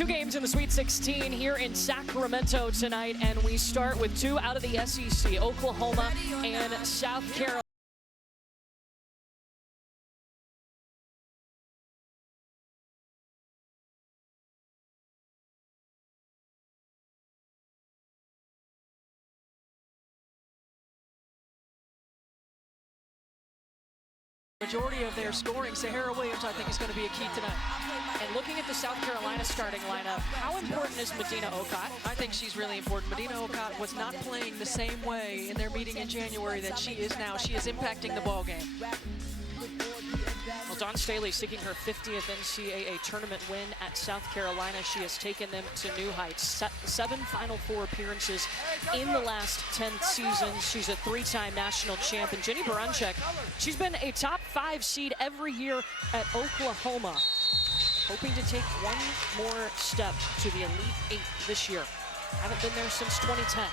Two games in the Sweet 16 here in Sacramento tonight, and we start with two out of the SEC, Oklahoma and South Carolina. Majority of their scoring, Sahara Williams, I think, is going to be a key tonight. And looking at the South Carolina starting lineup, how important is Medina Okot? I think she's really important. Medina Okot was not playing the same way in their meeting in January that she is now. She is impacting the ball game. Well, Dawn Staley seeking her 50th NCAA tournament win at South Carolina. She has taken them to new heights. 7 Final Four appearances in the last 10 seasons. She's a 3-time national champ. And Jenny Baranczyk, she's been a top 5 seed every year at Oklahoma, hoping to take one more step to the Elite 8 this year. Haven't been there since 2010.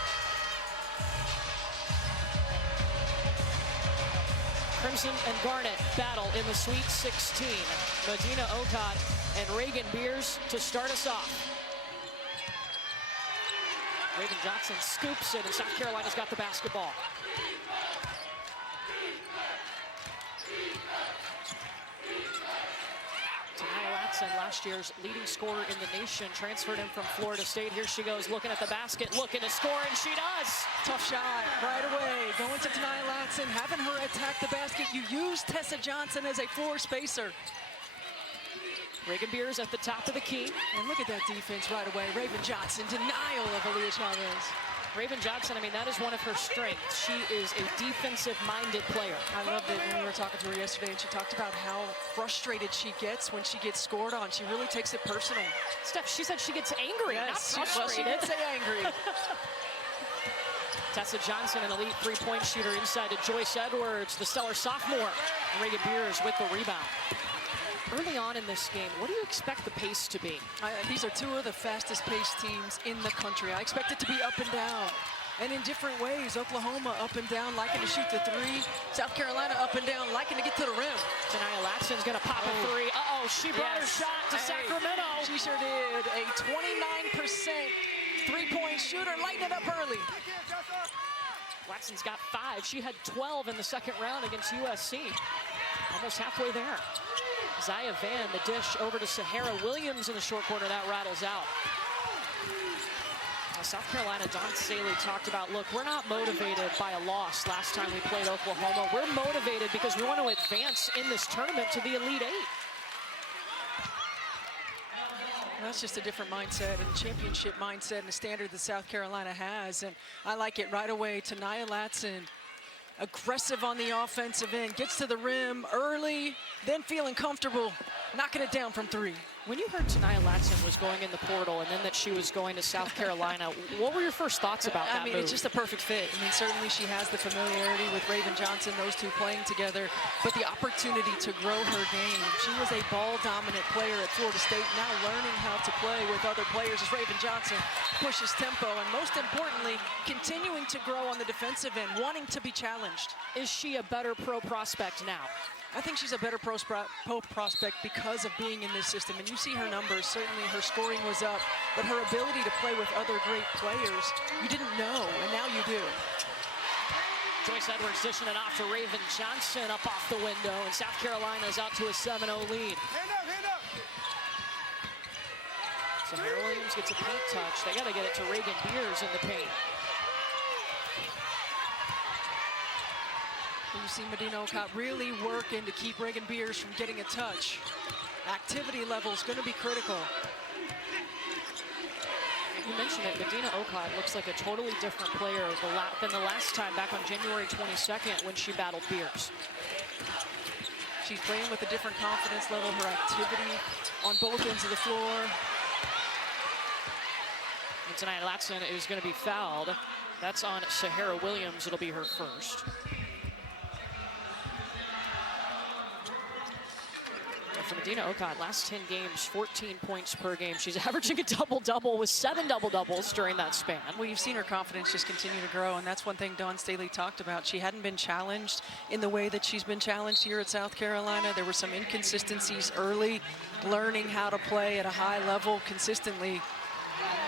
Crimson and Garnet battle in the Sweet 16. Medina Okot and Reagan Beers to start us off. Raven Johnson scoops it, and South Carolina's got the basketball. Last year's leading scorer in the nation, transferred in from Florida State. Here she goes, looking at the basket, looking to score, and she does. Tough shot right away. Going to Taniyah Latson, having her attack the basket. You use Tessa Johnson as a floor spacer. Reagan Beers at the top of the key. And look at that defense right away. Raven Johnson, denial of Aaliyah Chavez. Raven Johnson, I mean, that is one of her strengths. She is a defensive-minded player. I loved it when we were talking to her yesterday, and she talked about how frustrated she gets when she gets scored on. She really takes it personal. Steph, she said she gets angry, yes, not frustrated. Well, she did say angry. Tessa Johnson, an elite three-point shooter inside to Joyce Edwards, the stellar sophomore. Reagan Beers with the rebound. Early on in this game, what do you expect the pace to be? These are two of the fastest paced teams in the country. I expect it to be up and down, and in different ways. Oklahoma up and down, liking to shoot the three. South Carolina up and down, liking to get to the rim. Taniyah Latson's gonna pop a three. Uh-oh, she brought her shot to Sacramento. She sure did. A 29% three-point shooter, lighting it up early. Latson's got 5. She had 12 in the second round against USC. Almost halfway there. Zaya Van, the dish over to Sahara Williams in the short corner. That rattles out. South Carolina, Dawn Staley talked about, look, we're not motivated by a loss last time we played Oklahoma. We're motivated because we want to advance in this tournament to the Elite 8. That's just a different mindset, and championship mindset, and the standard that South Carolina has. And I like it right away. Taniyah Latson, aggressive on the offensive end, gets to the rim early, then feeling comfortable, knocking it down from 3. When you heard Taniyah Latson was going in the portal and then that she was going to South Carolina, what were your first thoughts about that move? It's just a perfect fit. I mean, certainly she has the familiarity with Raven Johnson, those two playing together, but the opportunity to grow her game. She was a ball-dominant player at Florida State, now learning how to play with other players as Raven Johnson pushes tempo, and most importantly, continuing to grow on the defensive end, wanting to be challenged. Is she a better pro prospect now? I think she's a better pro prospect because of being in this system. And you see her numbers, certainly her scoring was up, but her ability to play with other great players, you didn't know, and now you do. Joyce Edwards dishing it off to Raven Johnson up off the window, and South Carolina's out to a 7-0 lead. Hand up. Sahara Williams gets a paint touch. They got to get it to Reagan Beers in the paint. You see Medina Okot really working to keep Reagan Beers from getting a touch. Activity level is going to be critical. You mentioned it, Medina Okot looks like a totally different player than the last time back on January 22nd when she battled Beers. She's playing with a different confidence level, her activity on both ends of the floor. And Taniyah Latson is going to be fouled. That's on Sahara Williams. It'll be her first. for Medina Okot, last 10 games, 14 points per game. She's averaging a double-double with 7 double-doubles during that span. Well, you've seen her confidence just continue to grow, and that's one thing Dawn Staley talked about. She hadn't been challenged in the way that she's been challenged here at South Carolina. There were some inconsistencies early, learning how to play at a high level consistently,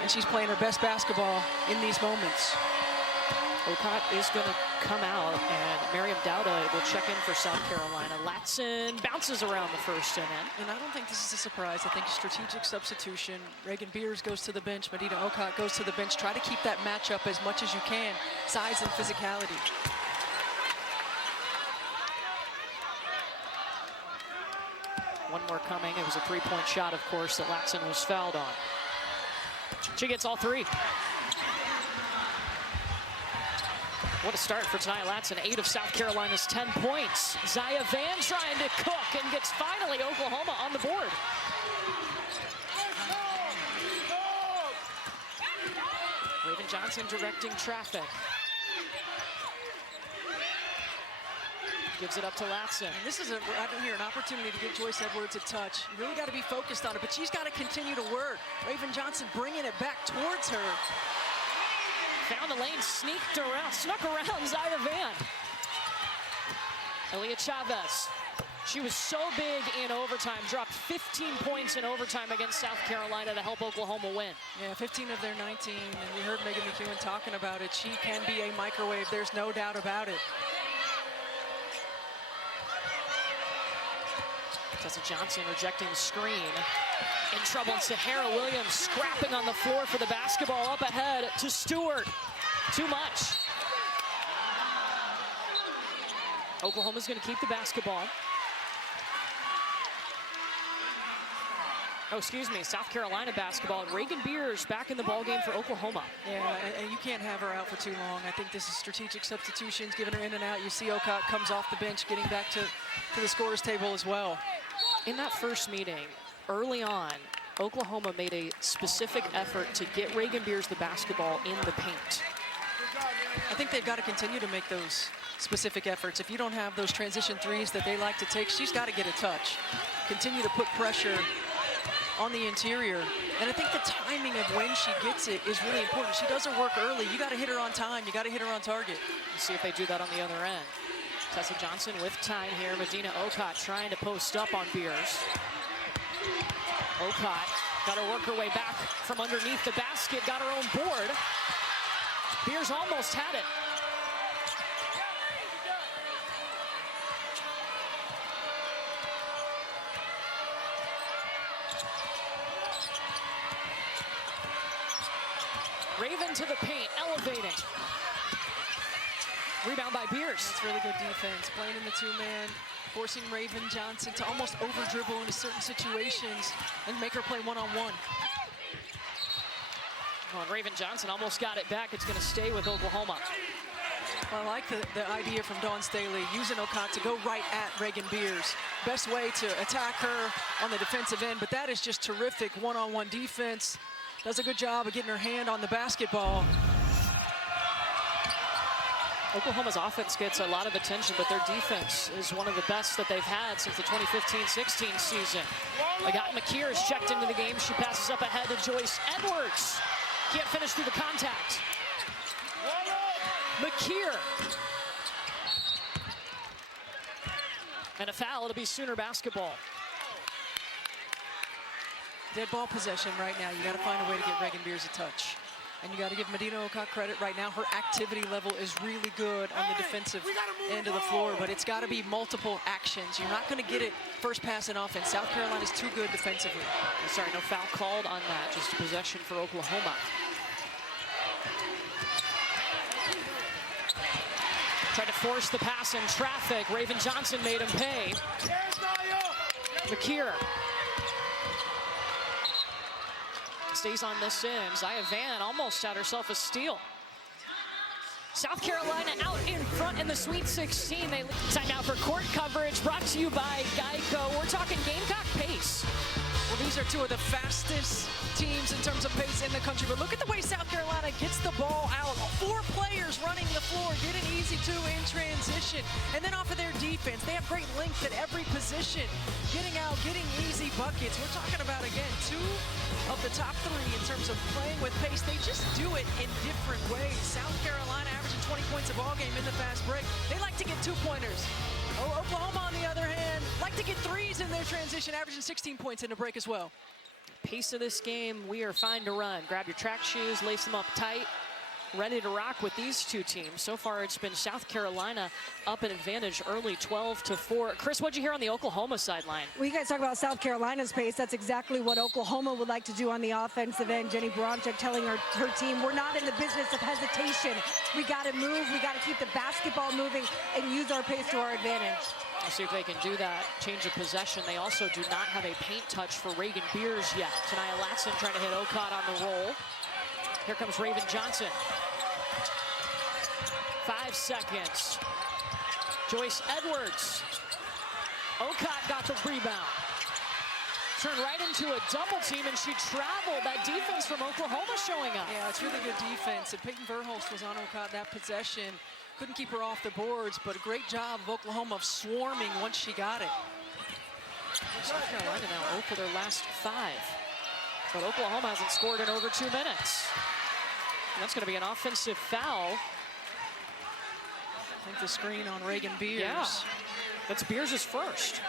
and she's playing her best basketball in these moments. Okot is going to come out, and Miriam Dowda will check in for South Carolina. Latson bounces around the first inning. And I don't think this is a surprise. I think a strategic substitution. Reagan Beers goes to the bench. Medina Okot goes to the bench. Try to keep that matchup as much as you can. Size and physicality. One more coming. It was a three-point shot, of course, that Latson was fouled on. She gets all three. What a start for Tania Latson. 8 of South Carolina's 10 points. Zaya Van trying to cook and gets finally Oklahoma on the board. Raven Johnson directing traffic. Gives it up to Latson. And this is, right here, an opportunity to give Joyce Edwards a touch. You really got to be focused on it, but she's got to continue to work. Raven Johnson bringing it back towards her. Found the lane, snuck around Zaya Van. Elia Chavez. She was so big in overtime, dropped 15 points in overtime against South Carolina to help Oklahoma win. Yeah, 15 of their 19, and we heard Megan McEwen talking about it. She can be a microwave, there's no doubt about it. Tessa Johnson rejecting the screen. In trouble, and Sahara Williams scrapping on the floor for the basketball. Up ahead to Stewart. Too much. Oklahoma's going to keep the basketball. Oh, excuse me, South Carolina basketball. Reagan Beers back in the ballgame for Oklahoma. Yeah, and you can't have her out for too long. I think this is strategic substitutions, giving her in and out. You see Okot comes off the bench, getting back to the scorer's table as well. In that first meeting, early on, Oklahoma made a specific effort to get Reagan Beers the basketball in the paint. I think they've got to continue to make those specific efforts. If you don't have those transition threes that they like to take, she's got to get a touch. Continue to put pressure on the interior. And I think the timing of when she gets it is really important. She does her work early. You got to hit her on time. You got to hit her on target. Let's see if they do that on the other end. Tessa Johnson with time here. Medina Okot trying to post up on Beers. Okot got to work her way back from underneath the basket, got her own board. Beers almost had it. Raven to the paint, elevating. Rebound by Beers. That's really good defense. Playing in the two-man, forcing Raven Johnson to almost over-dribble into certain situations and make her play one-on-one. Well, Raven Johnson almost got it back. It's going to stay with Oklahoma. Well, I like the idea from Dawn Staley, using Okot to go right at Reagan Beers. Best way to attack her on the defensive end, but that is just terrific one-on-one defense. Does a good job of getting her hand on the basketball. Oklahoma's offense gets a lot of attention, but their defense is one of the best that they've had since the 2015-16 season. Agatha McKeer is checked into the game. She passes up ahead to Joyce Edwards. Can't finish through the contact. McKeer. And a foul. It'll be Sooner basketball. Dead ball possession right now. You got to find a way to get Reagan Beers a touch. And you got to give Medina Okot credit right now. Her activity level is really good on the defensive end of the floor, but it's got to be multiple actions. You're not going to get it first pass in offense. South Carolina's too good defensively. Sorry, no foul called on that. Just a possession for Oklahoma. Tried to force the pass in traffic. Raven Johnson made him pay. McKeer. Stays on this end. Zaya Van almost had herself a steal. South Carolina out in front in the Sweet 16. Time now for court coverage brought to you by Geico. We're talking Gamecock pace. We're These are two of the fastest teams in terms of pace in the country. But look at the way South Carolina gets the ball out. 4 players running the floor, get an easy 2 in transition. And then off of their defense, they have great length at every position. Getting out, getting easy buckets. We're talking about, again, 2 of the top 3 in terms of playing with pace. They just do it in different ways. South Carolina averaging 20 points a ball game in the fast break. They like to get 2-pointers. Oklahoma, on the other hand, like to get 3s in their transition, averaging 16 points in the break as well. Pace of this game, we are fine to run. Grab your track shoes, lace them up tight, ready to rock with these 2 teams. So far, it's been South Carolina up an advantage early, 12-4. Chris, what'd you hear on the Oklahoma sideline? Well, you guys talk about South Carolina's pace. That's exactly what Oklahoma would like to do on the offensive end. Jenny Baranczyk telling her team, we're not in the business of hesitation. We got to move. We got to keep the basketball moving and use our pace to our advantage. We'll see if they can do that. Change of possession. They also do not have a paint touch for Reagan Beers yet. Tanaya Latson trying to hit Okot on the roll. Here comes Raven Johnson. 5 seconds. Joyce Edwards. Okot got the rebound. Turned right into a double team, and she traveled. That defense from Oklahoma showing up. Yeah, it's really good defense. And Peyton Verhulst was on Okot that possession. Couldn't keep her off the boards, but a great job of Oklahoma of swarming once she got it. South Carolina now 0 for their last 5. But Oklahoma hasn't scored in over 2 minutes. And that's going to be an offensive foul. I think the screen on Reagan Beers. Yeah, that's Beers' first.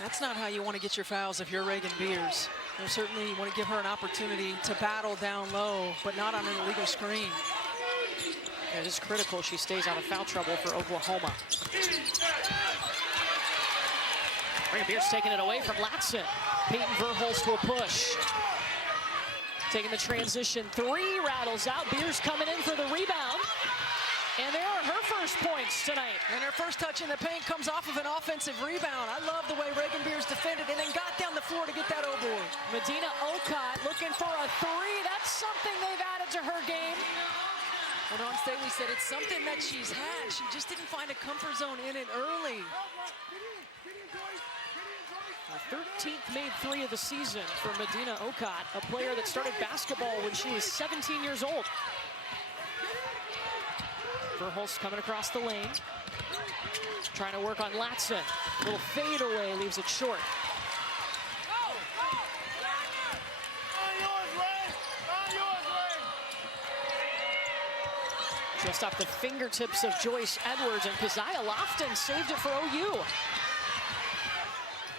That's not how you want to get your fouls if you're Reagan Beers. You certainly want to give her an opportunity to battle down low, but not on an illegal screen. It is critical she stays out of foul trouble for Oklahoma. Reagan Beers taking it away from Latson. Peyton Verhulst will push. Taking the transition 3, rattles out. Beers coming in for the rebound. And there are her first points tonight. And her first touch in the paint comes off of an offensive rebound. I love the way Reagan Beers defended and then got down the floor to get that board. Medina Okot looking for a 3. That's something they've added to her game. Well, Dawn Staley said it's something that she's had. She just didn't find a comfort zone in it early. Her 13th made 3 of the season for Medina Okot, a player that started basketball when she was 17 years old. Verhulst coming across the lane. Trying to work on Latson. Little fade away, leaves it short. Just off the fingertips of Joyce Edwards, and Keziah Lofton saved it for OU.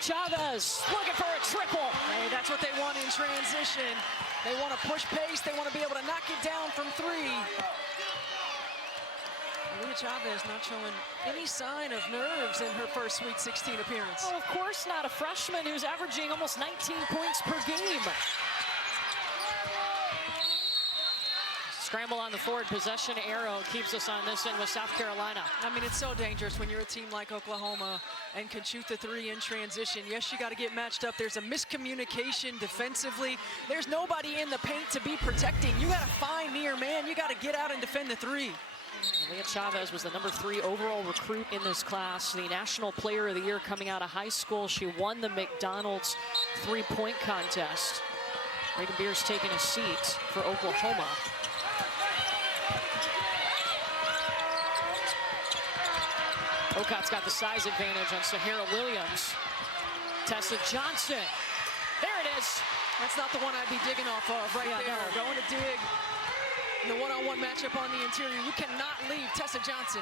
Chavez looking for a triple. Hey, that's what they want in transition. They want to push pace. They want to be able to knock it down from 3. Leah Chavez not showing any sign of nerves in her first Sweet 16 appearance. Oh, of course not. A freshman who's averaging almost 19 points per game. Scramble on the forward possession arrow keeps us on this end with South Carolina. I mean, it's so dangerous when you're a team like Oklahoma and can shoot the 3 in transition. Yes, you got to get matched up. There's a miscommunication defensively. There's nobody in the paint to be protecting. You got to find near man. You got to get out and defend the 3. Leah Chavez was the number 3 overall recruit in this class, the National Player of the Year coming out of high school. She won the McDonald's 3-point contest. Reagan Beers taking a seat for Oklahoma. Okot's got the size advantage on Sahara Williams. Tessa Johnson. There it is. That's not the one I'd be digging off of right there. No. Going to dig. In the one-on-one matchup on the interior, you cannot leave Tessa Johnson.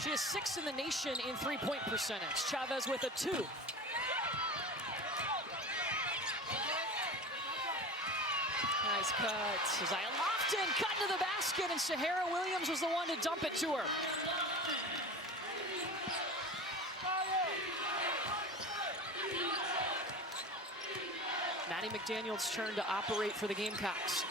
She is 6th in the nation in 3-point percentage. Chavez with a 2. Nice cut. Keziah Lofton cut into the basket, and Sahara Williams was the one to dump it to her. Maddie McDaniel's turn to operate for the Gamecocks.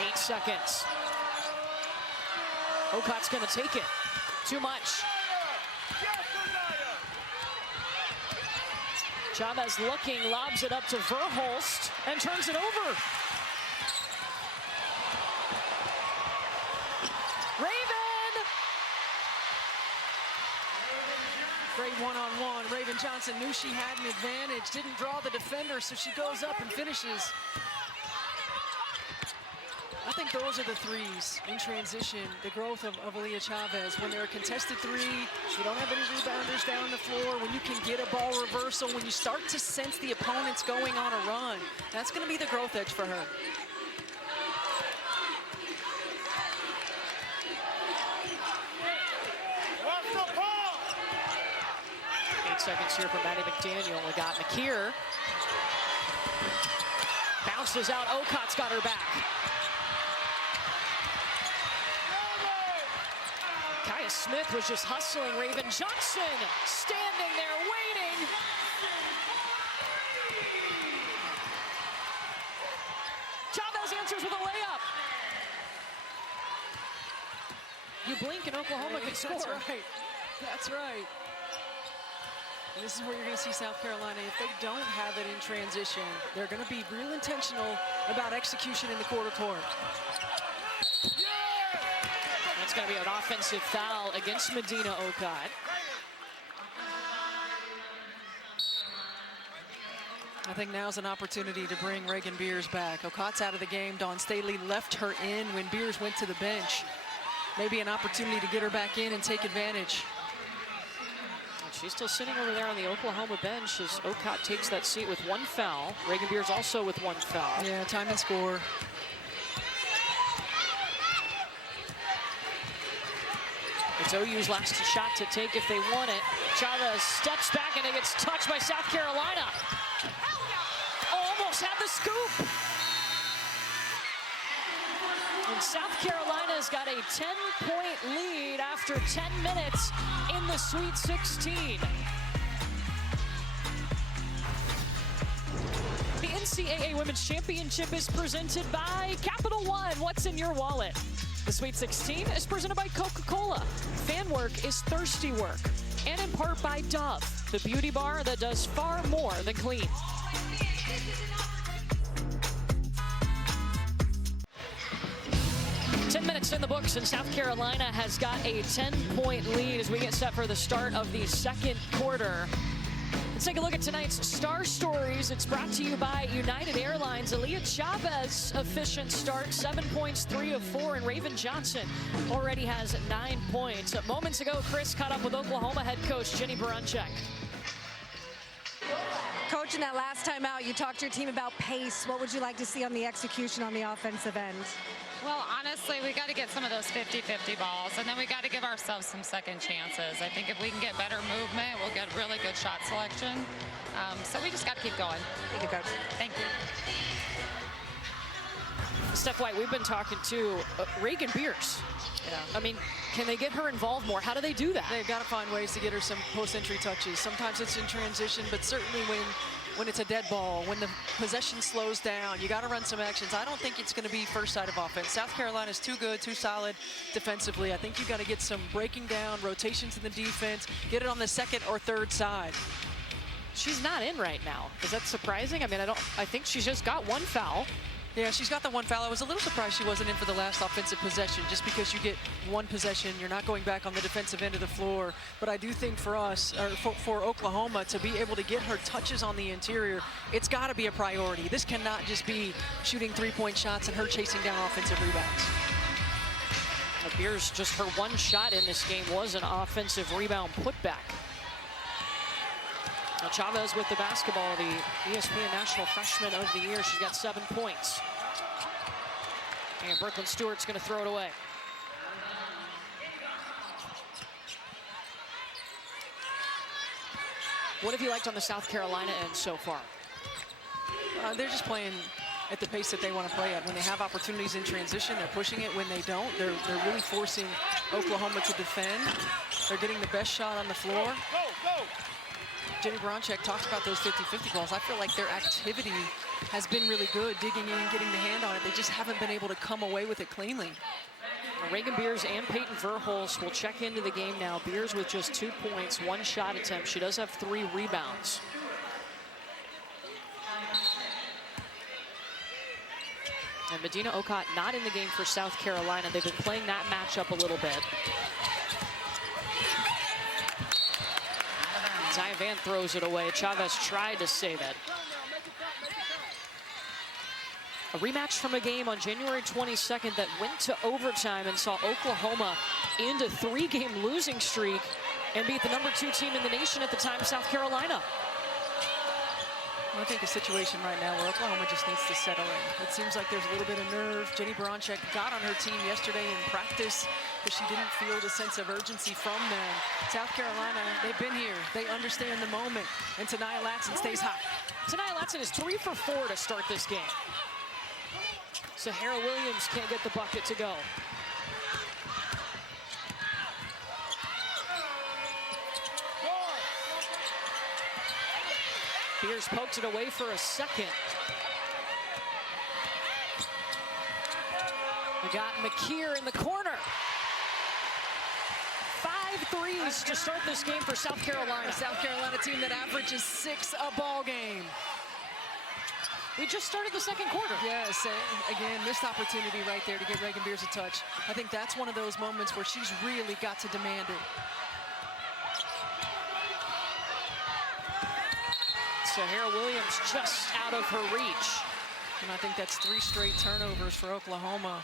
Eight seconds. Okot's gonna take it. Too much. Chavez looking, lobs it up to Verhulst, and turns it over. Johnson knew she had an advantage, didn't draw the defender, so she goes up and finishes. I think those are the threes in transition, the growth of Aaliyah Chavez. When they're a contested three, you don't have any rebounders down the floor, when you can get a ball reversal, when you start to sense the opponent's going on a run, that's going to be the growth edge for her. 8 seconds here from Maddie McDaniel. We got McKeer. Bounces out. Okot's got her back. Kaya Smith was just hustling. Raven Johnson standing there waiting. Chavez answers with a layup. You blink and Oklahoma can score. That's right. That's right. And this is where you're going to see South Carolina. If they don't have it in transition, they're going to be real intentional about execution in the quarter court. That's going to be an offensive foul against Medina Okot. I think now's an opportunity to bring Reagan Beers back. Okot's out of the game. Dawn Staley left her in when Beers went to the bench. Maybe an opportunity to get her back in and take advantage. She's still sitting over there on the Oklahoma bench as Okot takes that seat with 1 foul. Reagan Beers also with 1 foul. Yeah, time and score. It's OU's last shot to take if they want it. Chavez steps back and it gets touched by South Carolina. Almost had the scoop. And South Carolina's got a 10-point lead after 10 minutes in the Sweet 16. The NCAA Women's Championship is presented by Capital One. What's in your wallet? The Sweet 16 is presented by Coca-Cola. Fan work is thirsty work. And in part by Dove, the beauty bar that does far more than clean. Minutes in the books, and South Carolina has got a 10-point lead as we get set for the start of the second quarter. Let's take a look at tonight's Star Stories. It's brought to you by United Airlines. Aaliyah Chavez, efficient start, 7 points, 3 of 4, and Raven Johnson already has 9 points. Moments ago, Chris caught up with Oklahoma head coach Jenny Baranczyk. Coach, in that last time out, you talked to your team about pace. What would you like to see on the execution on the offensive end? Well, honestly, we got to get some of those 50-50 balls, and then we got to give ourselves some second chances. I think if we can get better movement, we'll get really good shot selection. So we just got to keep going. Thank you, Coach. Thank you. Steph White, we've been talking to Reagan Beers. Yeah. I mean, can they get her involved more? How do they do that? They've got to find ways to get her some post-entry touches. Sometimes it's in transition, but certainly when it's a dead ball, when the possession slows down, you got to run some actions. I don't think it's going to be first side of offense. South Carolina's too good, too solid defensively. I think you got to get some breaking down, rotations in the defense, get it on the second or third side. She's not in right now. Is that surprising? I mean, I think she's just got 1 foul. Yeah, she's got the 1 foul. I was a little surprised she wasn't in for the last offensive possession, just because you get 1 possession, you're not going back on the defensive end of the floor. But I do think for us, or for Oklahoma, to be able to get her touches on the interior, it's got to be a priority. This cannot just be shooting 3-point shots and her chasing down offensive rebounds. Beers, just her 1 shot in this game was an offensive rebound putback. Now Chavez with the basketball, the ESPN National Freshman of the Year. She's got 7 points. And Brooklyn Stewart's going to throw it away. What have you liked on the South Carolina end so far? They're just playing at the pace that they want to play at. When they have opportunities in transition, they're pushing it. When they don't, they're really forcing Oklahoma to defend. They're getting the best shot on the floor. Jenny Baranczyk talked about those 50-50 balls. I feel like their activity has been really good, digging in, getting the hand on it. They just haven't been able to come away with it cleanly. Reagan Beers and Peyton Verhulst will check into the game now. Beers with just 2 points, 1 shot attempt. She does have 3 rebounds. And Medina Okot not in the game for South Carolina. They've been playing that matchup a little bit. Zaya Van throws it away. Chavez tried to save it. A rematch from a game on January 22nd that went to overtime and saw Oklahoma into 3-game losing streak and beat the #2 team in the nation at the time, South Carolina. Well, I think a situation right now where Oklahoma just needs to settle in. It seems like there's a little bit of nerve. Jenny Baranczyk got on her team yesterday in practice, but she didn't feel the sense of urgency from them. South Carolina, they've been here. They understand the moment. And Tanaya Latson stays hot. Tanaya Latson is 3 for 4 to start this game. Sahara Williams can't get the bucket to go. Beers poked it away for a second. We got McKeer in the corner. 5 threes to start this game for South Carolina. A South Carolina team that averages 6 a ball game. We just started the second quarter. Yes, again, missed opportunity right there to get Reagan Beers a touch. I think that's one of those moments where she's really got to demand it. Sahara Williams just out of her reach. And I think that's 3 straight turnovers for Oklahoma.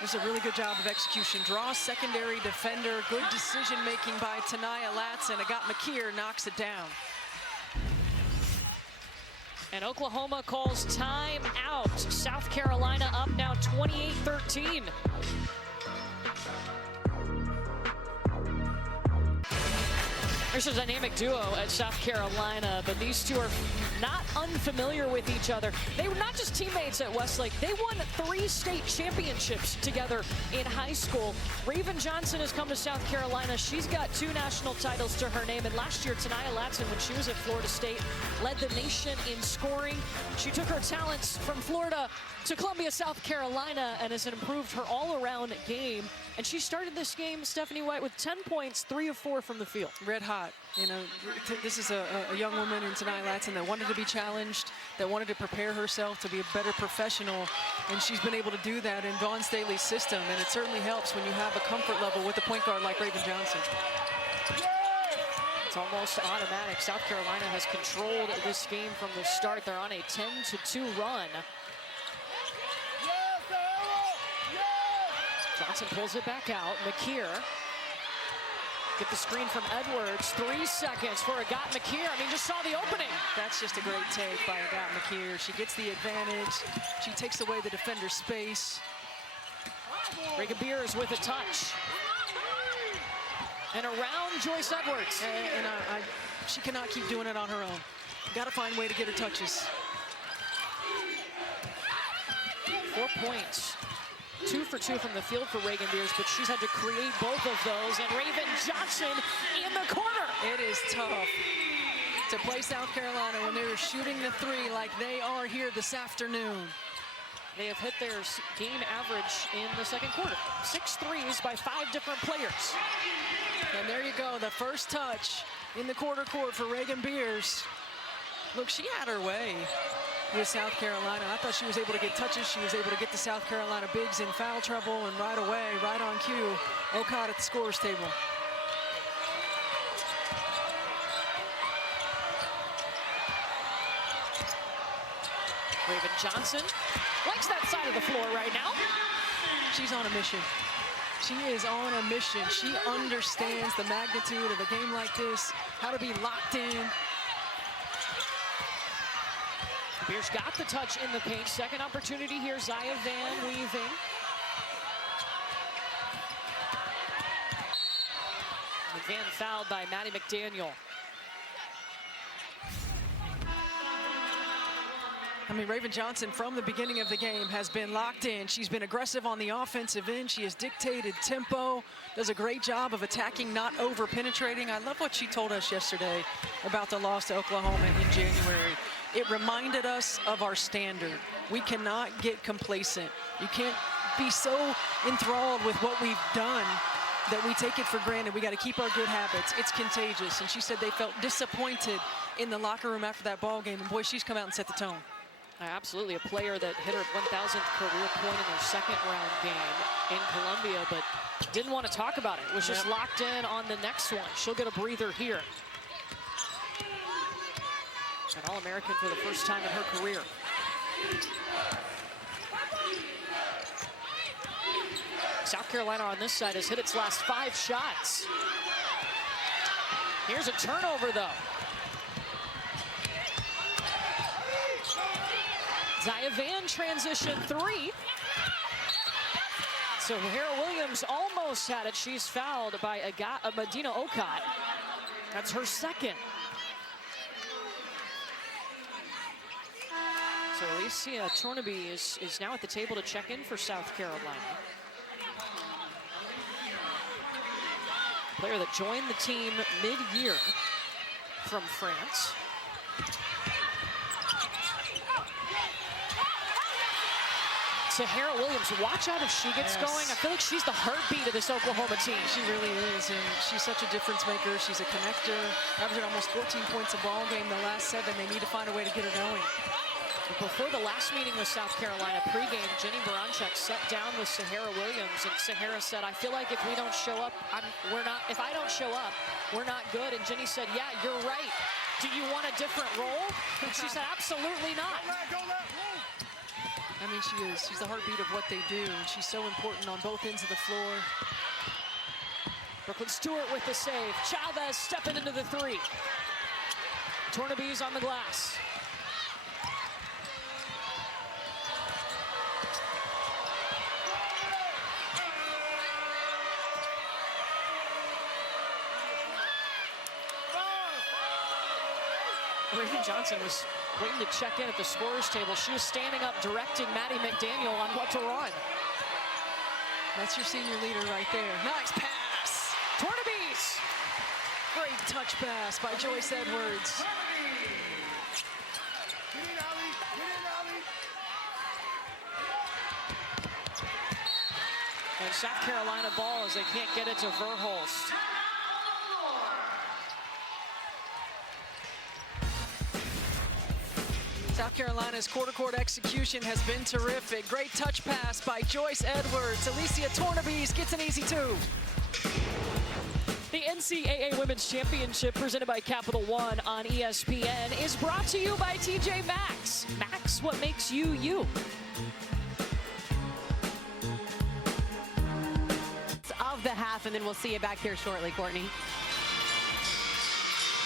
This is a really good job of execution. Draw secondary defender, good decision-making by Tanaya Latson. It got McKeer, knocks it down. And Oklahoma calls time out. South Carolina up now 28-13. There's a dynamic duo at South Carolina, but these two are not unfamiliar with each other. They were not just teammates at Westlake. They won 3 state championships together in high school. Raven Johnson has come to South Carolina. She's got 2 national titles to her name. And last year, Tanaya Latson, when she was at Florida State, led the nation in scoring. She took her talents from Florida to Columbia, South Carolina, and has improved her all-around game. And she started this game, Stephanie White, with 10 points, 3 of 4 from the field. Red hot. You know, this is a young woman in Tanaya Latson that wanted to be challenged, that wanted to prepare herself to be a better professional, and she's been able to do that in Dawn Staley's system, and it certainly helps when you have a comfort level with a point guard like Raven Johnson. It's almost automatic. South Carolina has controlled this game from the start. They're on a 10-2 run. Johnson pulls it back out. McKeer. Get the screen from Edwards. 3 seconds for Agat McKeer. I mean, just saw the opening. That's just a great take by Agat McKeer. She gets the advantage. She takes away the defender's space. Reagan Beers with a touch. And around Joyce Edwards. And she cannot keep doing it on her own. Got to find a way to get her touches. 4 points. 2 for 2 from the field for Reagan Beers, but she's had to create both of those. And Raven Johnson in the corner. It is tough to play South Carolina when they're shooting the 3 like they are here this afternoon. They have hit their game average in the second quarter. 6 threes by 5 different players. And there you go, the first touch in the quarter court for Reagan Beers. Look, she had her way with South Carolina. I thought she was able to get touches. She was able to get the South Carolina bigs in foul trouble, and right away, right on cue, Okada at the scorer's table. Raven Johnson likes that side of the floor right now. She's on a mission. She is on a mission. She understands the magnitude of a game like this, how to be locked in. Beers got the touch in the paint. Second opportunity here. Zaya Van weaving. Van fouled by Maddie McDaniel. I mean, Raven Johnson from the beginning of the game has been locked in. She's been aggressive on the offensive end. She has dictated tempo, does a great job of attacking, not over-penetrating. I love what she told us yesterday about the loss to Oklahoma in January. It reminded us of our standard. We cannot get complacent. You can't be so enthralled with what we've done that we take it for granted. We got to keep our good habits. It's contagious. And she said they felt disappointed in the locker room after that ball game. And boy, she's come out and set the tone. Absolutely, a player that hit her 1,000th career point in her second round game in Columbia, but didn't want to talk about it. Was just locked in on the next one. She'll get a breather here. An All-American for the first time in her career. South Carolina on this side has hit its last 5 shots. Here's a turnover, though. Zaya Van transition 3. So Hera Williams almost had it. She's fouled by Medina Okot. That's her second. So Alicia Tornaby is now at the table to check in for South Carolina. Player that joined the team mid-year from France. Hera Williams, watch out if she gets going. I feel like she's the heartbeat of this Oklahoma team. She really is, and she's such a difference maker. She's a connector, averaging almost 14 points a ball game the last 7. They need to find a way to get her going. But before the last meeting with South Carolina pregame, Jenny Baranchuk sat down with Sahara Williams, and Sahara said, I feel like if we don't show up, if I don't show up, we're not good. And Jenny said, yeah, you're right. Do you want a different role? And she said, absolutely not. I mean, she is. She's the heartbeat of what they do, and she's so important on both ends of the floor. Brooklyn Stewart with the save. Chavez stepping into the 3. Tornaby's on the glass. Raven Johnson was waiting to check in at the scorer's table. She was standing up directing Maddie McDaniel on what to run. That's your senior leader right there. Nice pass. Tornaby's. Great touch pass by Joyce Edwards. And South Carolina ball as they can't get it to Verhulst. South Carolina's quarter-court execution has been terrific. Great touch pass by Joyce Edwards. Alicia Tornaby gets an easy 2. The NCAA Women's Championship, presented by Capital One on ESPN, is brought to you by TJ Maxx. Maxx, what makes you, you. Of the half, and then we'll see you back here shortly, Courtney.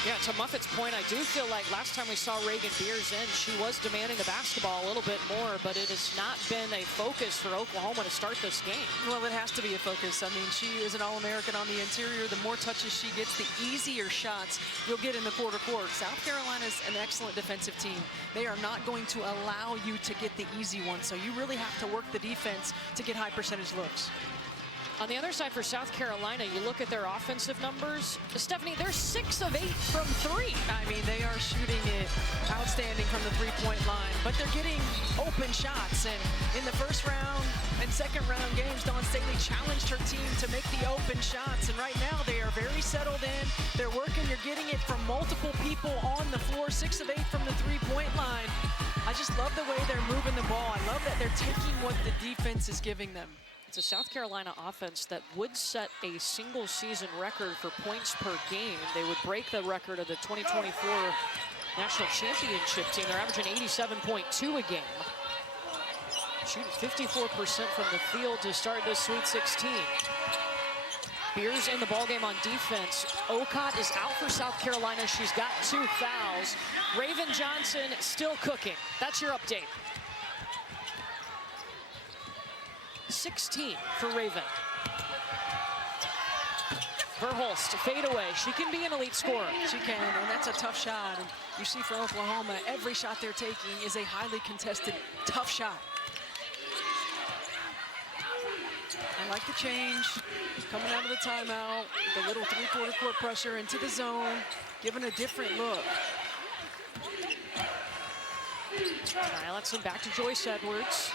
Yeah, to Muffet's point, I do feel like last time we saw Reagan Beers in, she was demanding the basketball a little bit more, but it has not been a focus for Oklahoma to start this game. Well, it has to be a focus. I mean, she is an All-American on the interior. The more touches she gets, the easier shots you'll get in the quarter court. South Carolina's an excellent defensive team. They are not going to allow you to get the easy ones, so you really have to work the defense to get high percentage looks. On the other side for South Carolina, you look at their offensive numbers. Stephanie, they're 6 of 8 from 3. I mean, they are shooting it outstanding from the three-point line, but they're getting open shots. And in the first round and second round games, Dawn Staley challenged her team to make the open shots. And right now, they are very settled in. They're working. You're getting it from multiple people on the floor. 6 of 8 from the three-point line. I just love the way they're moving the ball. I love that they're taking what the defense is giving them. It's a South Carolina offense that would set a single season record for points per game. They would break the record of the 2024 National Championship team. They're averaging 87.2 a game. Shooting 54% from the field to start this Sweet 16. Beers in the ballgame on defense. Okot is out for South Carolina. She's got 2 fouls. Raven Johnson still cooking. That's your update. 16 for Raven. Verhulst, fade away. She can be an elite scorer. She can, and that's a tough shot. And you see for Oklahoma, every shot they're taking is a highly contested, tough shot. I like the change. Coming out of the timeout, the little three-quarter court pressure into the zone, giving a different look. Nyletson back to Joyce Edwards.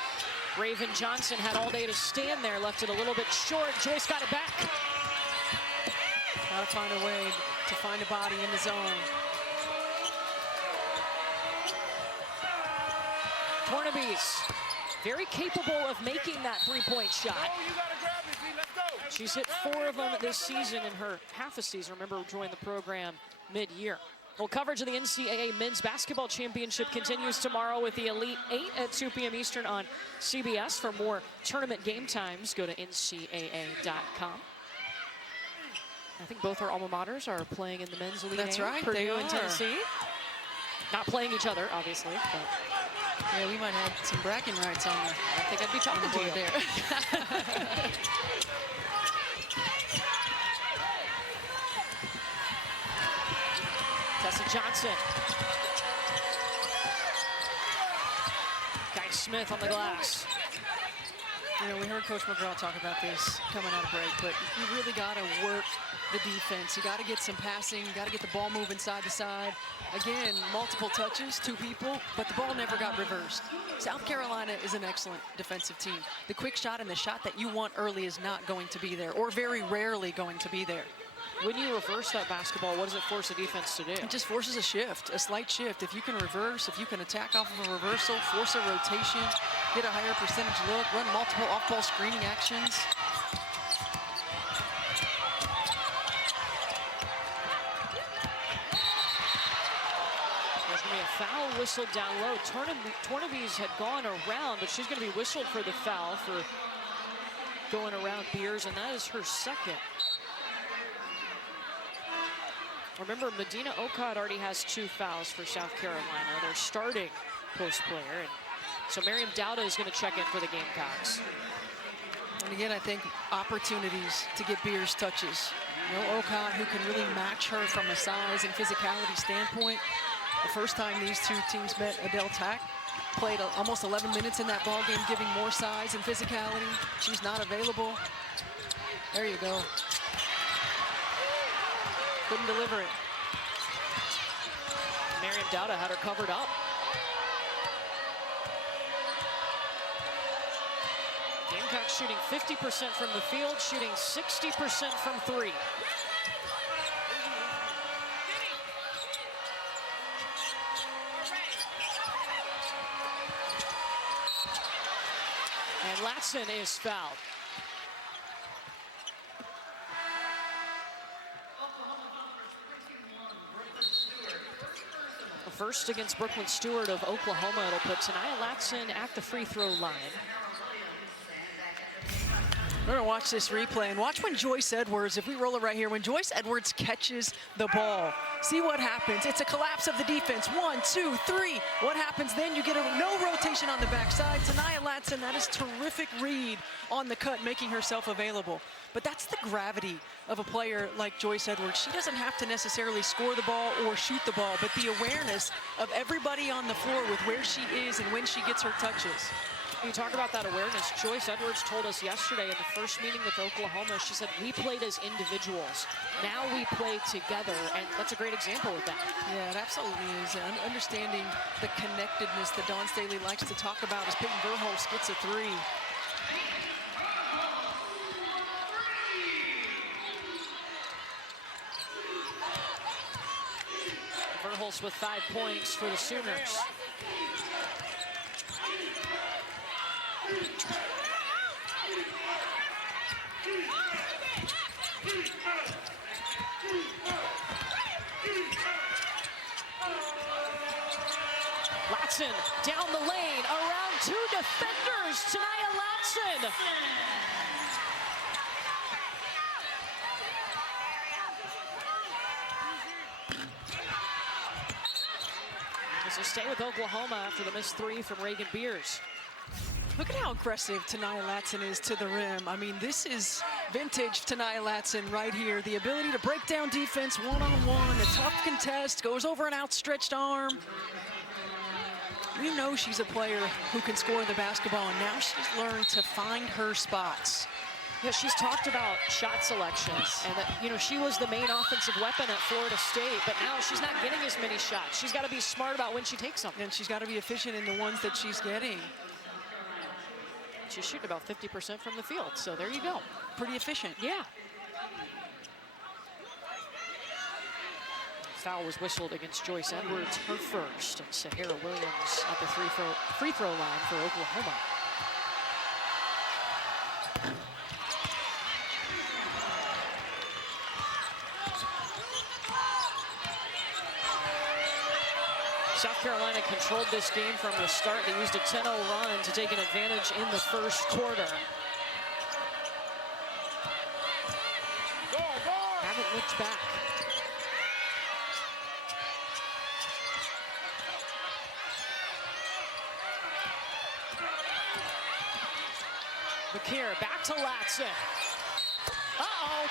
Raven Johnson had all day to stand there, left it a little bit short. Joyce got it back. Gotta find a way to find a body in the zone. Tornaby's very capable of making that three-point shot. She's hit 4 of them this season in her half a season. Remember, joined the program mid-year. Well, coverage of the NCAA Men's Basketball Championship continues tomorrow with the Elite 8 at 2 p.m. Eastern on CBS. For more tournament game times, go to ncaa.com. I think both our alma maters are playing in the men's Elite 8. That's right, Purdue they and are. Tennessee. Not playing each other, obviously. But yeah, we might have some bragging rights on there. I think I'd be talking to you there. Tessa Johnson. Guy Smith on the glass. You know, we heard Coach McGraw talk about this coming out of break, but you really got to work the defense. You got to get some passing. You got to get the ball moving side to side. Again, multiple touches, 2 people, but the ball never got reversed. South Carolina is an excellent defensive team. The quick shot and the shot that you want early is not going to be there, or very rarely going to be there. When you reverse that basketball, what does it force the defense to do? It just forces a shift, a slight shift. If you can reverse, if you can attack off of a reversal, force a rotation, get a higher percentage look, run multiple off-ball screening actions. There's going to be a foul whistled down low. Tornabees had gone around, but she's going to be whistled for the foul for going around Beers, and that is her second. Remember, Medina Okad already has 2 fouls for South Carolina. Their starting post player. And so Miriam Dowda is going to check in for the Gamecocks. And again, I think opportunities to get Beers touches. No Okad who can really match her from a size and physicality standpoint. The first time these 2 teams met, Adele Tack played almost 11 minutes in that ball game, giving more size and physicality. She's not available. There you go. Couldn't deliver it. Miriam Dowda had her covered up. Gamecocks shooting 50% from the field, shooting 60% from 3. And Latson is fouled. First against Brooklyn Stewart of Oklahoma. It'll put Tanaya Latson at the free throw line. We're gonna watch this replay and watch when Joyce Edwards, if we roll it right here, when Joyce Edwards catches the ball. See what happens. It's a collapse of the defense. 1, 2, 3. What happens then? You get no rotation on the backside. Tanaya Latson, that is terrific read on the cut, making herself available. But that's the gravity of a player like Joyce Edwards. She doesn't have to necessarily score the ball or shoot the ball, but the awareness of everybody on the floor with where she is and when she gets her touches. You talk about that awareness. Joyce Edwards told us yesterday in the first meeting with Oklahoma, she said, we played as individuals. Now we play together, and that's a great example of that. Yeah, it absolutely is. And understanding the connectedness that Dawn Staley likes to talk about as Peyton Verhulst gets a 3. Verhulst with 5 points for the Sooners. Latson down the lane, around 2 defenders. Tanaya Latson. This will stay with Oklahoma after the missed 3 from Reagan Beers. Look at how aggressive Tanaya Latson is to the rim. I mean, this is vintage Tanaya Latson right here. The ability to break down defense one-on-one, a tough contest, goes over an outstretched arm. We know she's a player who can score the basketball, and now she's learned to find her spots. Yeah, she's talked about shot selections, and that, you know, she was the main offensive weapon at Florida State, but now she's not getting as many shots. She's got to be smart about when she takes them. And she's got to be efficient in the ones that she's getting. She's shooting about 50% from the field, so there you go. Pretty efficient. Yeah. Foul was whistled against Joyce Edwards, her first, and Sahara Williams at the free throw line for Oklahoma. South Carolina controlled this game from the start. They used a 10-0 run to take an advantage in the first quarter. Haven't looked back. McKeer back to Latson. Uh-oh.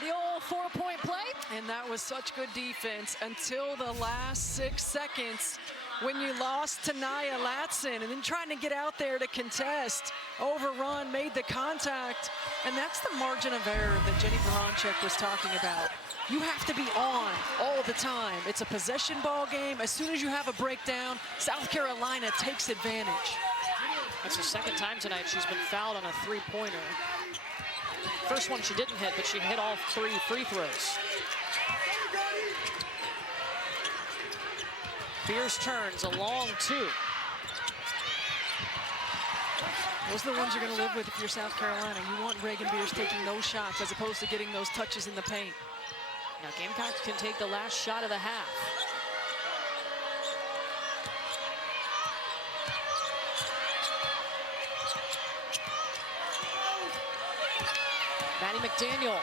The old 4-point play. And that was such good defense until the last 6 seconds when you lost to Nia Latson, and then trying to get out there to contest, overrun, made the contact. And that's the margin of error that Jenny Baranczyk was talking about. You have to be on all the time. It's a possession ball game. As soon as you have a breakdown, South Carolina takes advantage. That's the second time tonight she's been fouled on a three-pointer. First one she didn't hit, but she hit all 3 free throws. Beers turns, a long 2. Those are the ones you're going to live with if you're South Carolina. You want Reagan Beers taking those shots as opposed to getting those touches in the paint. Now Gamecocks can take the last shot of the half. Maddie McDaniel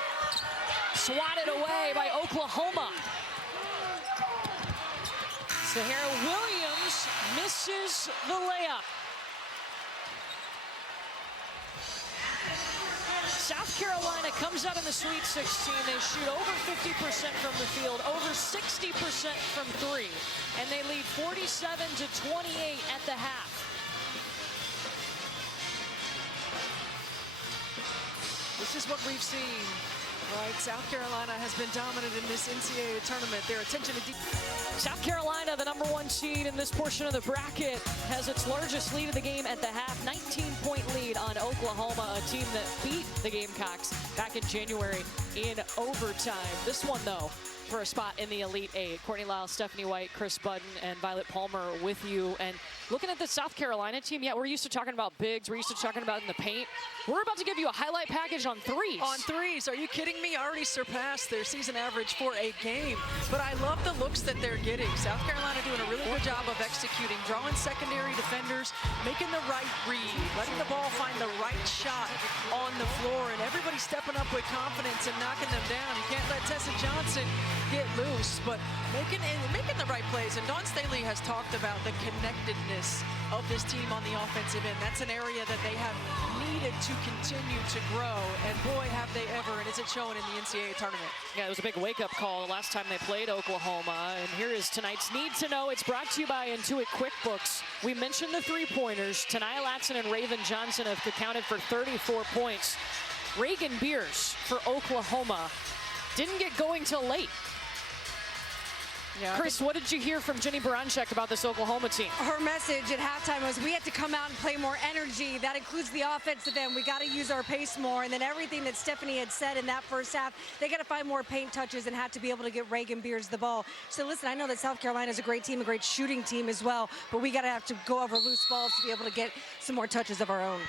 swatted away by Oklahoma. Sahara Williams misses the layup. South Carolina comes out in the Sweet 16. They shoot over 50% from the field, over 60% from 3, and they lead 47-28 at the half. This is what we've seen, right? South Carolina has been dominant in this NCAA tournament. Their attention to South Carolina, the #1 seed in this portion of the bracket, has its largest lead of the game at the half. 19-point lead on Oklahoma, a team that beat the Gamecocks back in January in overtime. This one, though, for a spot in the Elite Eight. Courtney Lyles, Stephanie White, Chris Budden, and Violet Palmer with you. And looking at the South Carolina team, yeah, we're used to talking about bigs. We're used to talking about in the paint. We're about to give you a highlight package on threes. On threes, are you kidding me? Already surpassed their season average for a game. But I love the looks that they're getting. South Carolina doing a really good job of executing, drawing secondary defenders, making the right read, letting the ball find the right shot on the floor, and everybody stepping up with confidence and knocking them down. You can't let Tessa Johnson get loose, but making the right plays. And Dawn Staley has talked about the connectedness of this team on the offensive end. That's an area that they have needed to continue to grow, and boy, have they ever, and is it showing in the NCAA tournament. Yeah, it was a big wake-up call the last time they played Oklahoma, and here is tonight's Need to Know. It's brought to you by Intuit QuickBooks. We mentioned the three-pointers. Tania Latson and Raven Johnson have accounted for 34 points. Reagan Beers for Oklahoma didn't get going till late. Yeah, Chris, what did you hear from Jenny Baranczyk about this Oklahoma team? her message at halftime was we had to come out and play more energy. That includes the offensive end. We got to use our pace more. And then everything that Stephanie had said in that first half, they got to find more paint touches and had to be able to get Reagan Beers the ball. So listen, I know that South Carolina is a great team, a great shooting team as well, but we got to have to go over loose balls to be able to get some more touches of our own.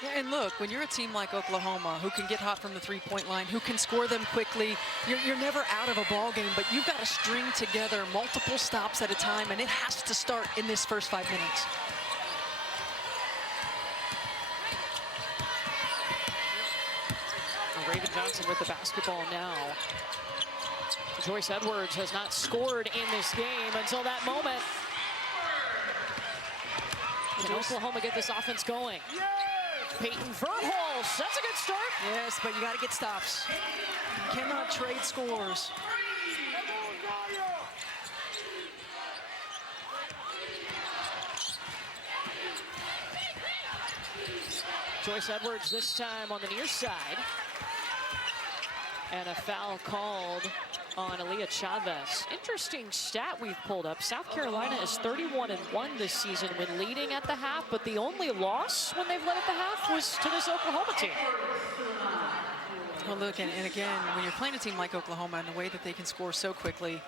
Yeah, and look, when you're a team like Oklahoma who can get hot from the three-point line, who can score them quickly, you're never out of a ball game, but you've got to string together multiple stops at a time, and it has to start in this first 5 minutes. Raven Johnson with the basketball now. Joyce Edwards has not scored in this game until that moment. Can Oklahoma get this offense going? Peyton Verhulst, that's a good start. Yes, but you got to get stops. You cannot trade scores. Joyce Edwards this time on the near side. And a foul called on Aaliyah Chavez. Interesting stat we've pulled up. South Carolina is 31-1 this season when leading at the half, but the only loss when they've led at the half was to this Oklahoma team. Well, look, and again, when you're playing a team like Oklahoma and the way that they can score so quickly,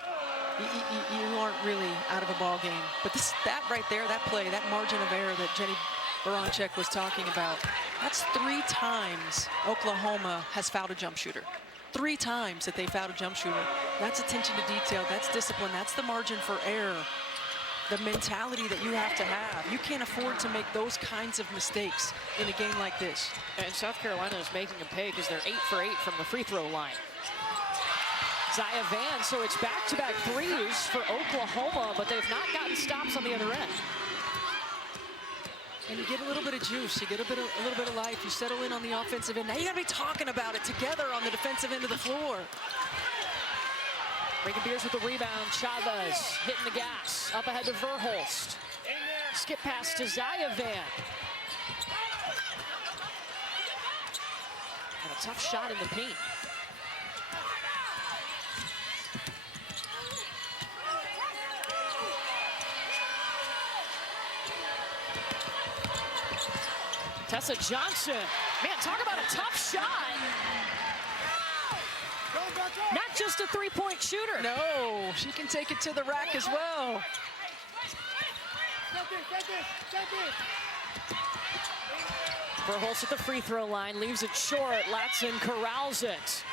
you aren't really out of a ball game. But that right there, that play, that margin of error that Jenny Baranczyk was talking about, That's 3 times Oklahoma has fouled a jump shooter. 3 times that they fouled a jump shooter. That's attention to detail. That's discipline. That's the margin for error. The mentality that you have to have. You can't afford to make those kinds of mistakes in a game like this. And South Carolina is making them pay because they're 8 for 8 from the free throw line. Zaya Van, so it's back-to-back threes for Oklahoma, but they've not gotten stops on the other end. And you get a little bit of juice, you get a little bit of life, you settle in on the offensive end. Now you gotta be talking about it together on the defensive end of the floor. Reagan Beers with the rebound. Chavez hitting the gas. Up ahead to Verhulst. Skip pass to Zaya Van. And a tough shot in the paint. Tessa Johnson. Man, talk about a tough shot. Not just a three-point shooter. No, she can take it to the rack as well. Verhulst at the free throw line, leaves it short. Latson corrals it.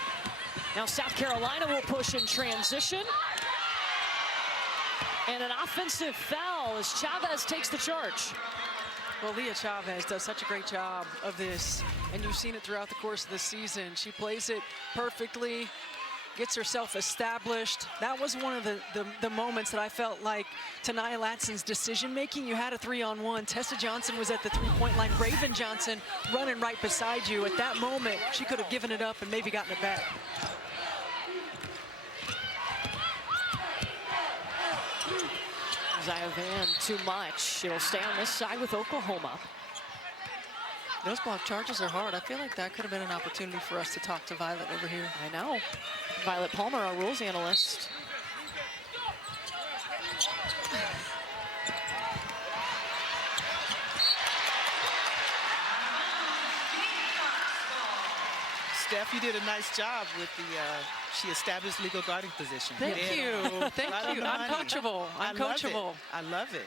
Now South Carolina will push in transition. And an offensive foul as Chavez takes the charge. Well, Leah Chavez does such a great job of this, and you've seen it throughout the course of the season. She plays it perfectly, gets herself established. That was one of the moments that I felt like Tanaya Latson's decision-making. You had a 3-on-1. Tessa Johnson was at the three-point line. Raven Johnson running right beside you. At that moment, she could have given it up and maybe gotten it back. Zaya Van, too much. It'll stay on this side with Oklahoma. Those block charges are hard. I feel like that could have been an opportunity for us to talk to Violet over here. I know. Violet Palmer, our rules analyst. Steph, you did a nice job with the, she established legal guarding position. Thank you. Thank you. I'm coachable. I'm coachable. I love it.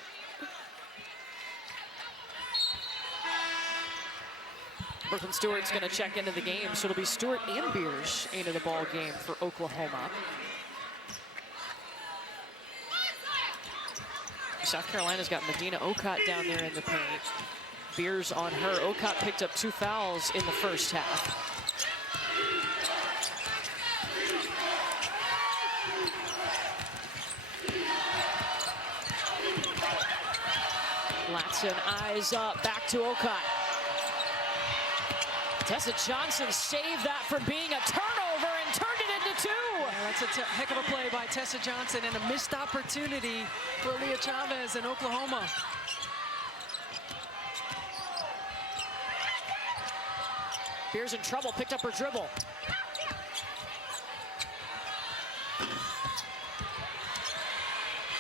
Brooklyn Stewart's going to check into the game, so it'll be Stewart and Beers into the ball game for Oklahoma. South Carolina's got Medina Okot down there in the paint. Beers on her. Okot picked up 2 fouls in the first half. Latson eyes up, back to Okot. Tessa Johnson saved that from being a turnover and turned it into 2. Yeah, that's a heck of a play by Tessa Johnson and a missed opportunity for Leah Chavez in Oklahoma. Beers in trouble, picked up her dribble.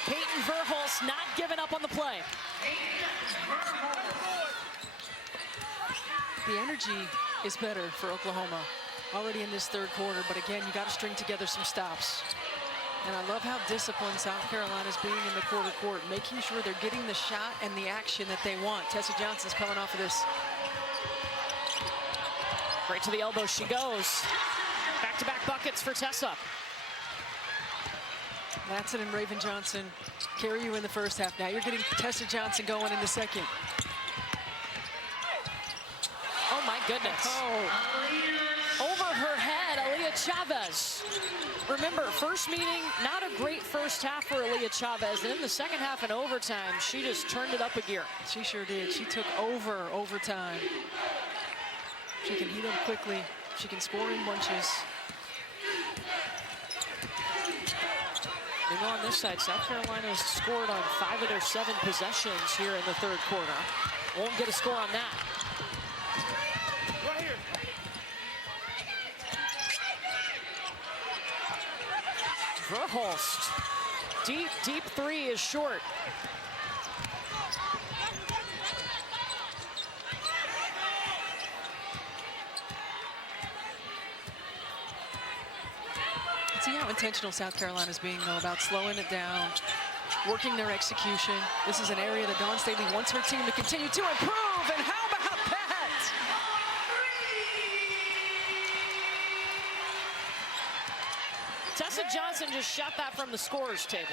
Peyton Verhulst not giving up on the play. The energy is better for Oklahoma already in this third quarter, but again, you got to string together some stops. And I love how disciplined South Carolina's being in the quarter court, making sure they're getting the shot and the action that they want. Tessa Johnson's coming off of this. Right to the elbow she goes. Back-to-back buckets for Tessa. Latson and Raven Johnson carry you in the first half. Now you're getting Tessa Johnson going in the second. Oh my goodness. Oh. Over her head, Aaliyah Chavez. Remember, first meeting, not a great first half for Aaliyah Chavez. Then in the second half in overtime, she just turned it up a gear. She sure did. She took over overtime. She can heat up quickly. She can score in bunches. And on this side, South Carolina's scored on 5 of their 7 possessions here in the third quarter. Won't get a score on that. Right here. Verhulst. Deep 3 is short. See how intentional South Carolina's being, though, about slowing it down, working their execution. This is an area that Dawn Staley wants her team to continue to improve, and how about that? Johnson just shot that from the scorer's table.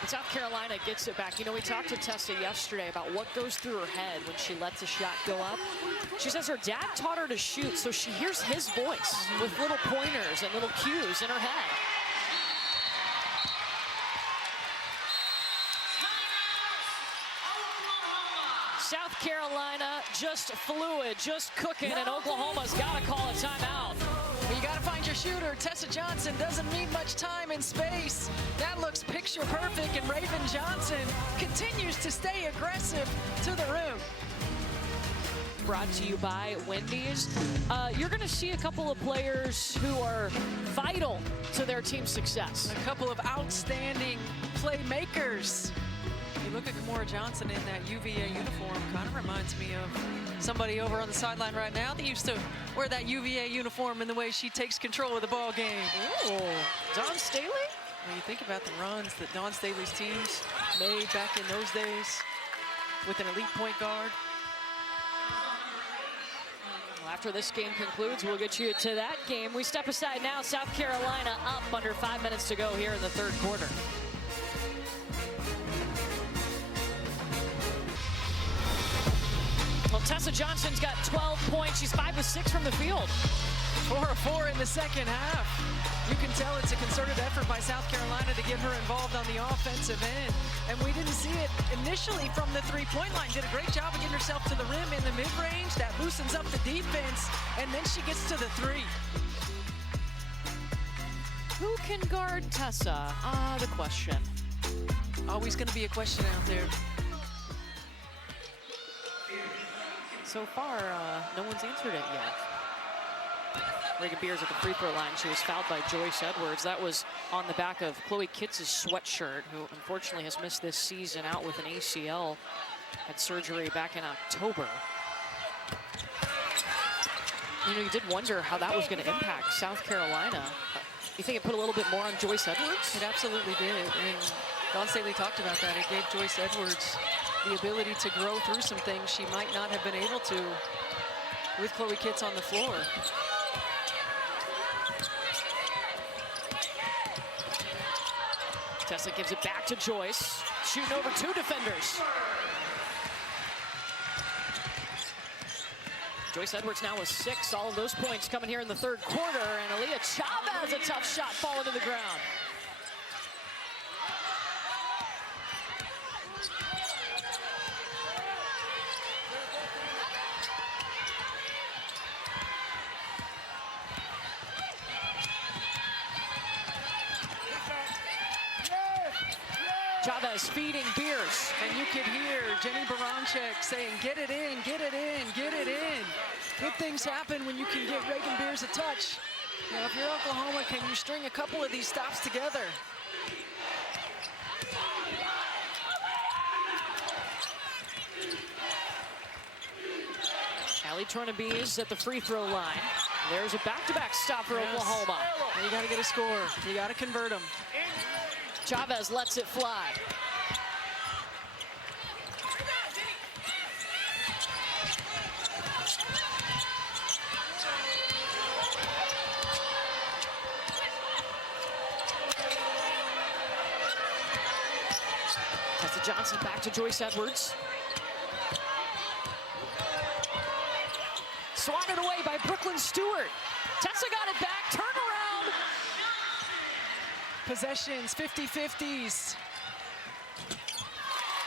And South Carolina gets it back. You know, we talked to Tessa yesterday about what goes through her head when she lets a shot go up. She says her dad taught her to shoot, so she hears his voice with little pointers and little cues in her head. South Carolina just fluid, just cooking, and Oklahoma's got to call a timeout. Well, you got to find your shooter. Tessa Johnson doesn't need much time and space. That looks picture perfect, and Raven Johnson continues to stay aggressive to the rim. Brought to you by Wendy's. You're going to see a couple of players who are vital to their team's success. A couple of outstanding playmakers. You look at Kamora Johnson in that UVA uniform, kind of reminds me of somebody over on the sideline right now that used to wear that UVA uniform in the way she takes control of the ball game. Ooh, Dawn Staley? When you think about the runs that Dawn Staley's teams made back in those days with an elite point guard. Well, after this game concludes, we'll get you to that game. We step aside now. South Carolina up under 5 minutes to go here in the third quarter. Well, Tessa Johnson's got 12 points. She's 5 of 6 from the field. 4 of 4 in the second half. You can tell it's a concerted effort by South Carolina to get her involved on the offensive end. And we didn't see it initially from the three-point line. Did a great job of getting herself to the rim in the mid-range. That loosens up the defense, and then she gets to the three. Who can guard Tessa? The question. Always going to be a question out there. So far, no one's answered it yet. Reagan Beers at the free throw line. She was fouled by Joyce Edwards. That was on the back of Chloe Kitts' sweatshirt, who unfortunately has missed this season out with an ACL. Had surgery back in October. You know, you did wonder how that was going to impact South Carolina. You think it put a little bit more on Joyce Edwards? It absolutely did. And Dawn Staley talked about that. It gave Joyce Edwards the ability to grow through some things she might not have been able to with Chloe Kitts on the floor. Tessa gives it back to Joyce, shooting over 2 defenders. Joyce Edwards now with 6, all of those points coming here in the third quarter, and Aaliyah Chavez, a tough shot falling to the ground. Chavez feeding Beers. And you could hear Jenny Baranczyk saying, get it in, get it in, get it in. Good things happen when you can get Reagan Beers a touch. Now, if you're Oklahoma, can you string a couple of these stops together? Allie Tornabees at the free throw line. There's a back-to-back stop for Oklahoma. And you got to get a score. You got to convert them. Chavez lets it fly. Tessa Johnson back to Joyce Edwards. Swatted away by Brooklyn Stewart. Tessa got it back, turn around. Possessions, 50-50s.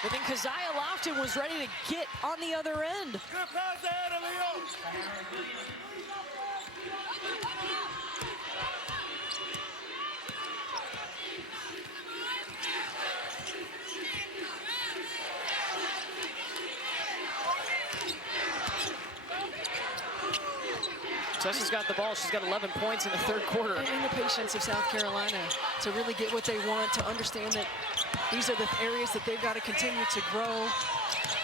But then Keziah Lofton was ready to get on the other end. Good pass ahead of Leo. Tessa's got the ball. She's got 11 points in the third quarter. And the patience of South Carolina to really get what they want, to understand that these are the areas that they've got to continue to grow,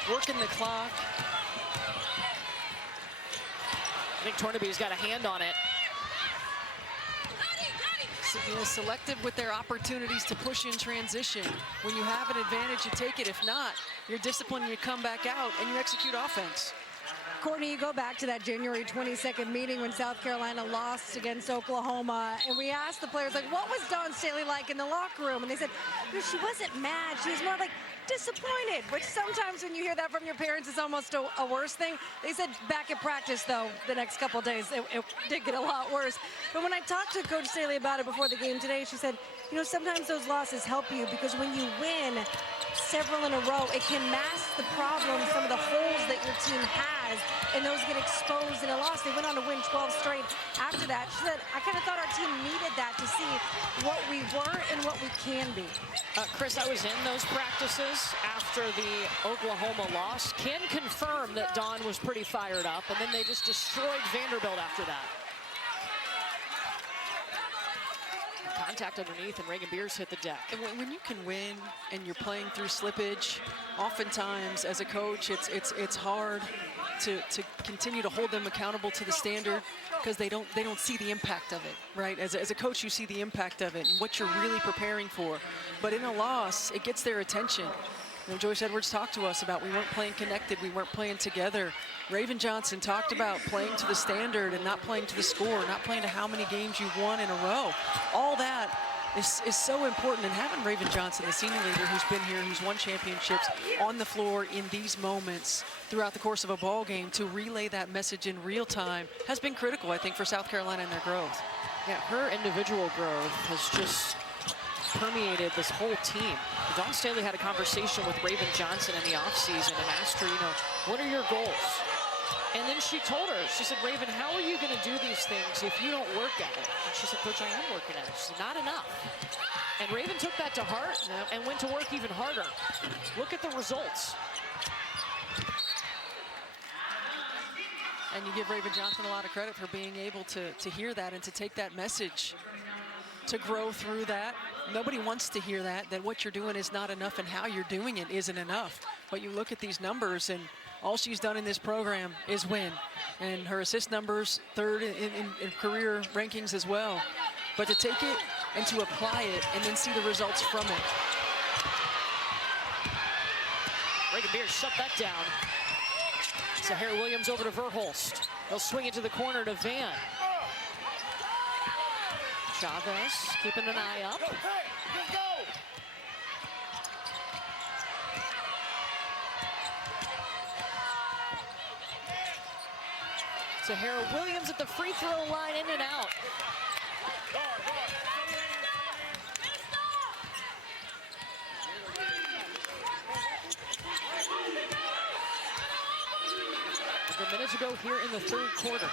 working the clock. I think Tornabee's got a hand on it. So, you know, selective with their opportunities to push in transition. When you have an advantage, you take it. If not, you're disciplined, you come back out, and you execute offense. Courtney, you go back to that January 22nd meeting when South Carolina lost against Oklahoma, and we asked the players, like, what was Dawn Staley like in the locker room? And they said, she wasn't mad. She was more like disappointed, which sometimes when you hear that from your parents is almost a worse thing. They said back at practice, though, the next couple of days, it did get a lot worse. But when I talked to Coach Staley about it before the game today, she said, sometimes those losses help you because when you win several in a row, it can mask the problems, some of the holes that your team has, and those get exposed in a loss. They went on to win 12 straight after that. She said, I kind of thought our team needed that to see what we were and what we can be. Chris, I was in those practices after the Oklahoma loss. Can confirm that Dawn was pretty fired up, and then they just destroyed Vanderbilt after that. Contact underneath, and Reagan Beers hit the deck. And when you can win and you're playing through slippage, oftentimes as a coach, it's hard to continue to hold them accountable to the standard because they don't see the impact of it, right? As a coach, you see the impact of it and what you're really preparing for. But in a loss, it gets their attention. Joyce Edwards talked to us about we weren't playing connected, we weren't playing together. Raven Johnson talked about playing to the standard and not playing to the score, not playing to how many games you've won in a row. All that is so important, and having Raven Johnson, the senior leader who's been here, who's won championships, on the floor in these moments throughout the course of a ball game to relay that message in real time has been critical, I think, for South Carolina and their growth. Yeah, her individual growth has just permeated this whole team. Dawn Staley had a conversation with Raven Johnson in the offseason and asked her, what are your goals? And then she told her, she said, Raven, how are you going to do these things if you don't work at it? And she said, Coach, I am working at it. She said, not enough. And Raven took that to heart and went to work even harder. Look at the results. And you give Raven Johnson a lot of credit for being able to hear that and to take that message, to grow through that. Nobody wants to hear that what you're doing is not enough and how you're doing it isn't enough. But you look at these numbers, and all she's done in this program is win. And her assist numbers, third in career rankings as well. But to take it and to apply it and then see the results from it. Reagan Beers shut that down. Sahara Williams over to Verhulst. They'll swing it to the corner to Van. Chavez keeping an eye up. Sahara Williams at the free throw line, in and out. A minute to go here in the third quarter.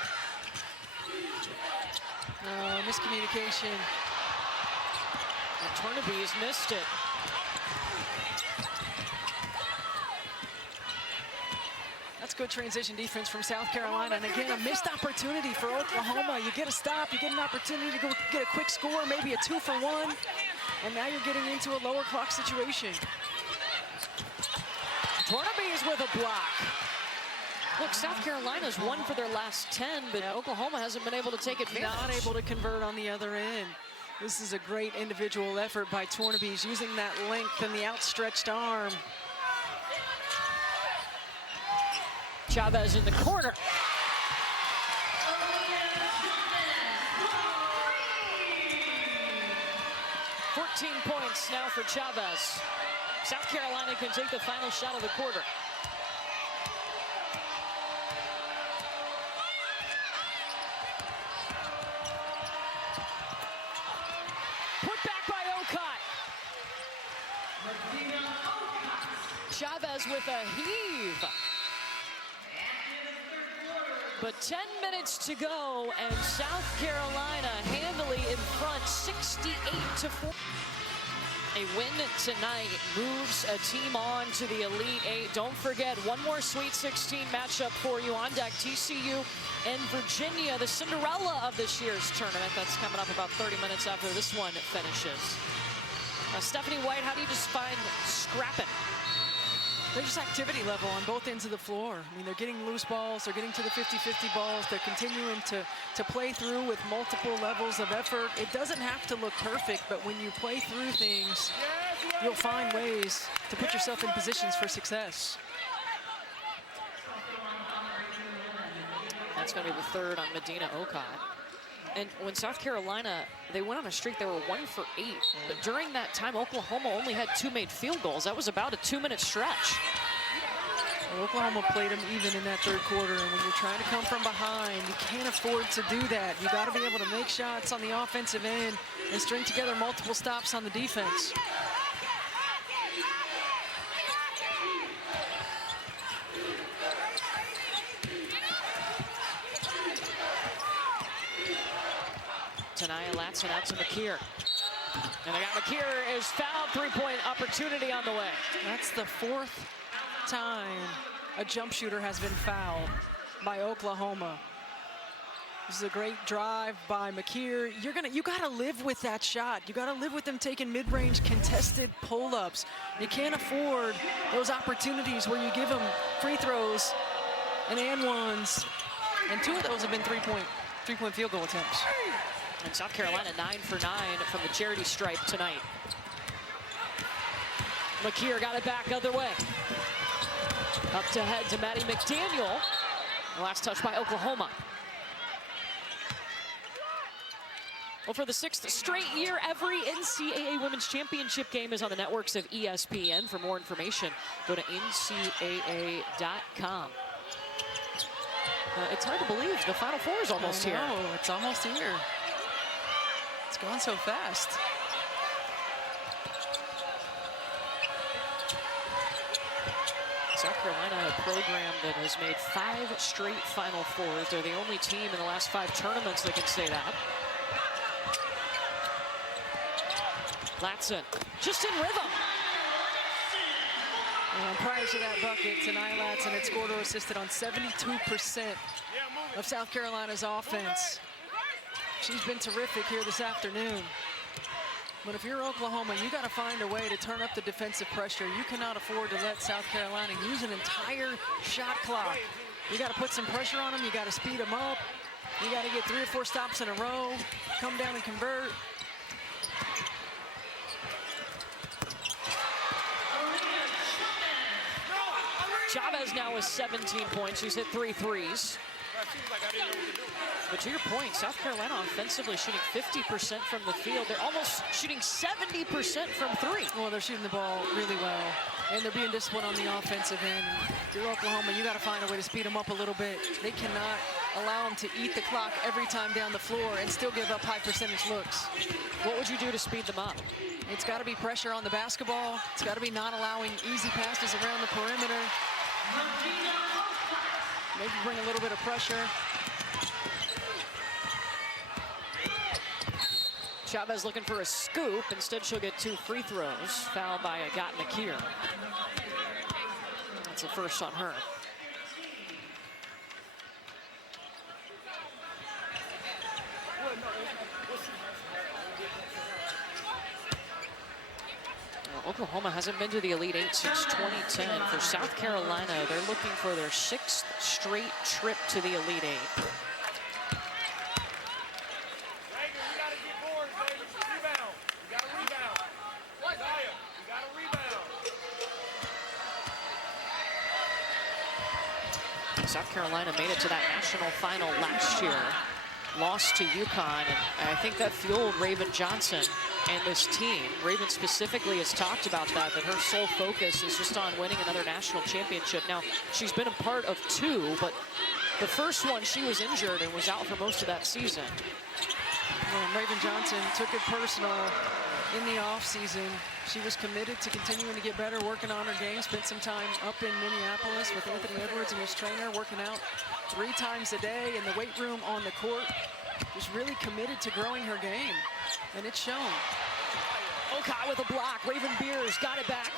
Miscommunication. And Tornaby's missed it. That's good transition defense from South Carolina. And again, a missed opportunity for Oklahoma. You get a stop, you get an opportunity to go get a quick score, maybe a 2-for-1. And now you're getting into a lower clock situation. Tornaby's with a block. Look, South Carolina's won for their last 10, but Oklahoma hasn't been able to take advantage. Not able to convert on the other end. This is a great individual effort by Tornaby's, using that length and the outstretched arm. Chavez in the corner. Points now for Chavez. South Carolina can take the final shot of the quarter. Put back by Okot. Chavez with a heave. But 10 minutes to go, and South Carolina handily in front, 68-4. A win tonight moves a team on to the Elite Eight. Don't forget, one more Sweet 16 matchup for you on deck. TCU and Virginia, the Cinderella of this year's tournament. That's coming up about 30 minutes after this one finishes. Stephanie White, how do you just find scrapping? There's just activity level on both ends of the floor. I mean, they're getting loose balls, they're getting to the 50-50 balls, they're continuing to play through with multiple levels of effort. It doesn't have to look perfect, but when you play through things, you'll find ways to put yourself in positions for success. That's going to be the third on Medina Okot. And when South Carolina, they went on a streak, they were 1 for 8. But during that time, Oklahoma only had 2 made field goals. That was about a 2-minute stretch. Well, Oklahoma played them even in that third quarter, and when you're trying to come from behind, you can't afford to do that. You got to be able to make shots on the offensive end and string together multiple stops on the defense. Tanaya Latson out to McKeer. And I got McKeer is fouled. 3-point opportunity on the way. That's the 4th time a jump shooter has been fouled by Oklahoma. This is a great drive by McKeer. You gotta live with that shot. You gotta live with them taking mid-range contested pull-ups. You can't afford those opportunities where you give them free throws and ones. And 2 of those have been three-point field goal attempts. And South Carolina 9 for 9 from the charity stripe tonight. McKeer got it back other way. Up to head to Maddie McDaniel. The last touch by Oklahoma. Well, for the 6th straight year, every NCAA Women's Championship game is on the networks of ESPN. For more information, go to ncaa.com. It's hard to believe the Final Four is almost here. It's almost here. It's gone so fast. South Carolina, a program that has made 5 straight Final Fours. They're the only team in the last 5 tournaments that can say that. Latson, just in rhythm. And prior to that bucket, Tanaya Latson had scored or assisted on 72% of South Carolina's offense. She's been terrific here this afternoon. But if you're Oklahoma, you got to find a way to turn up the defensive pressure. You cannot afford to let South Carolina use an entire shot clock. You got to put some pressure on them. You got to speed them up. You got to get 3 or 4 stops in a row, come down and convert. Chavez now with 17 points. She's hit 3 threes. But to your point, South Carolina offensively shooting 50% from the field. They're almost shooting 70% from 3. Well, they're shooting the ball really well, and they're being disciplined on the offensive end. If you're Oklahoma, you got to find a way to speed them up a little bit. They cannot allow them to eat the clock every time down the floor and still give up high percentage looks. What would you do to speed them up? It's got to be pressure on the basketball. It's got to be not allowing easy passes around the perimeter. Maybe bring a little bit of pressure. Chavez looking for a scoop. Instead, she'll get 2 free throws. Fouled by Agat Nakir. That's a first on her. Oklahoma hasn't been to the Elite 8 since 2010. For South Carolina, they're looking for their 6th straight trip to the Elite 8. South Carolina made it to that national final last year, lost to UConn, and I think that fueled Raven Johnson and this team. Raven specifically has talked about that her sole focus is just on winning another national championship. Now, she's been a part of 2, but the first one she was injured and was out for most of that season. Well, Raven Johnson took it personal in the offseason. She was committed to continuing to get better, working on her game, spent some time up in Minneapolis with Anthony Edwards and his trainer, working out 3 times a day in the weight room, on the court. Was really committed to growing her game, and it's shown. Okot with a block. Raven Beers got it back.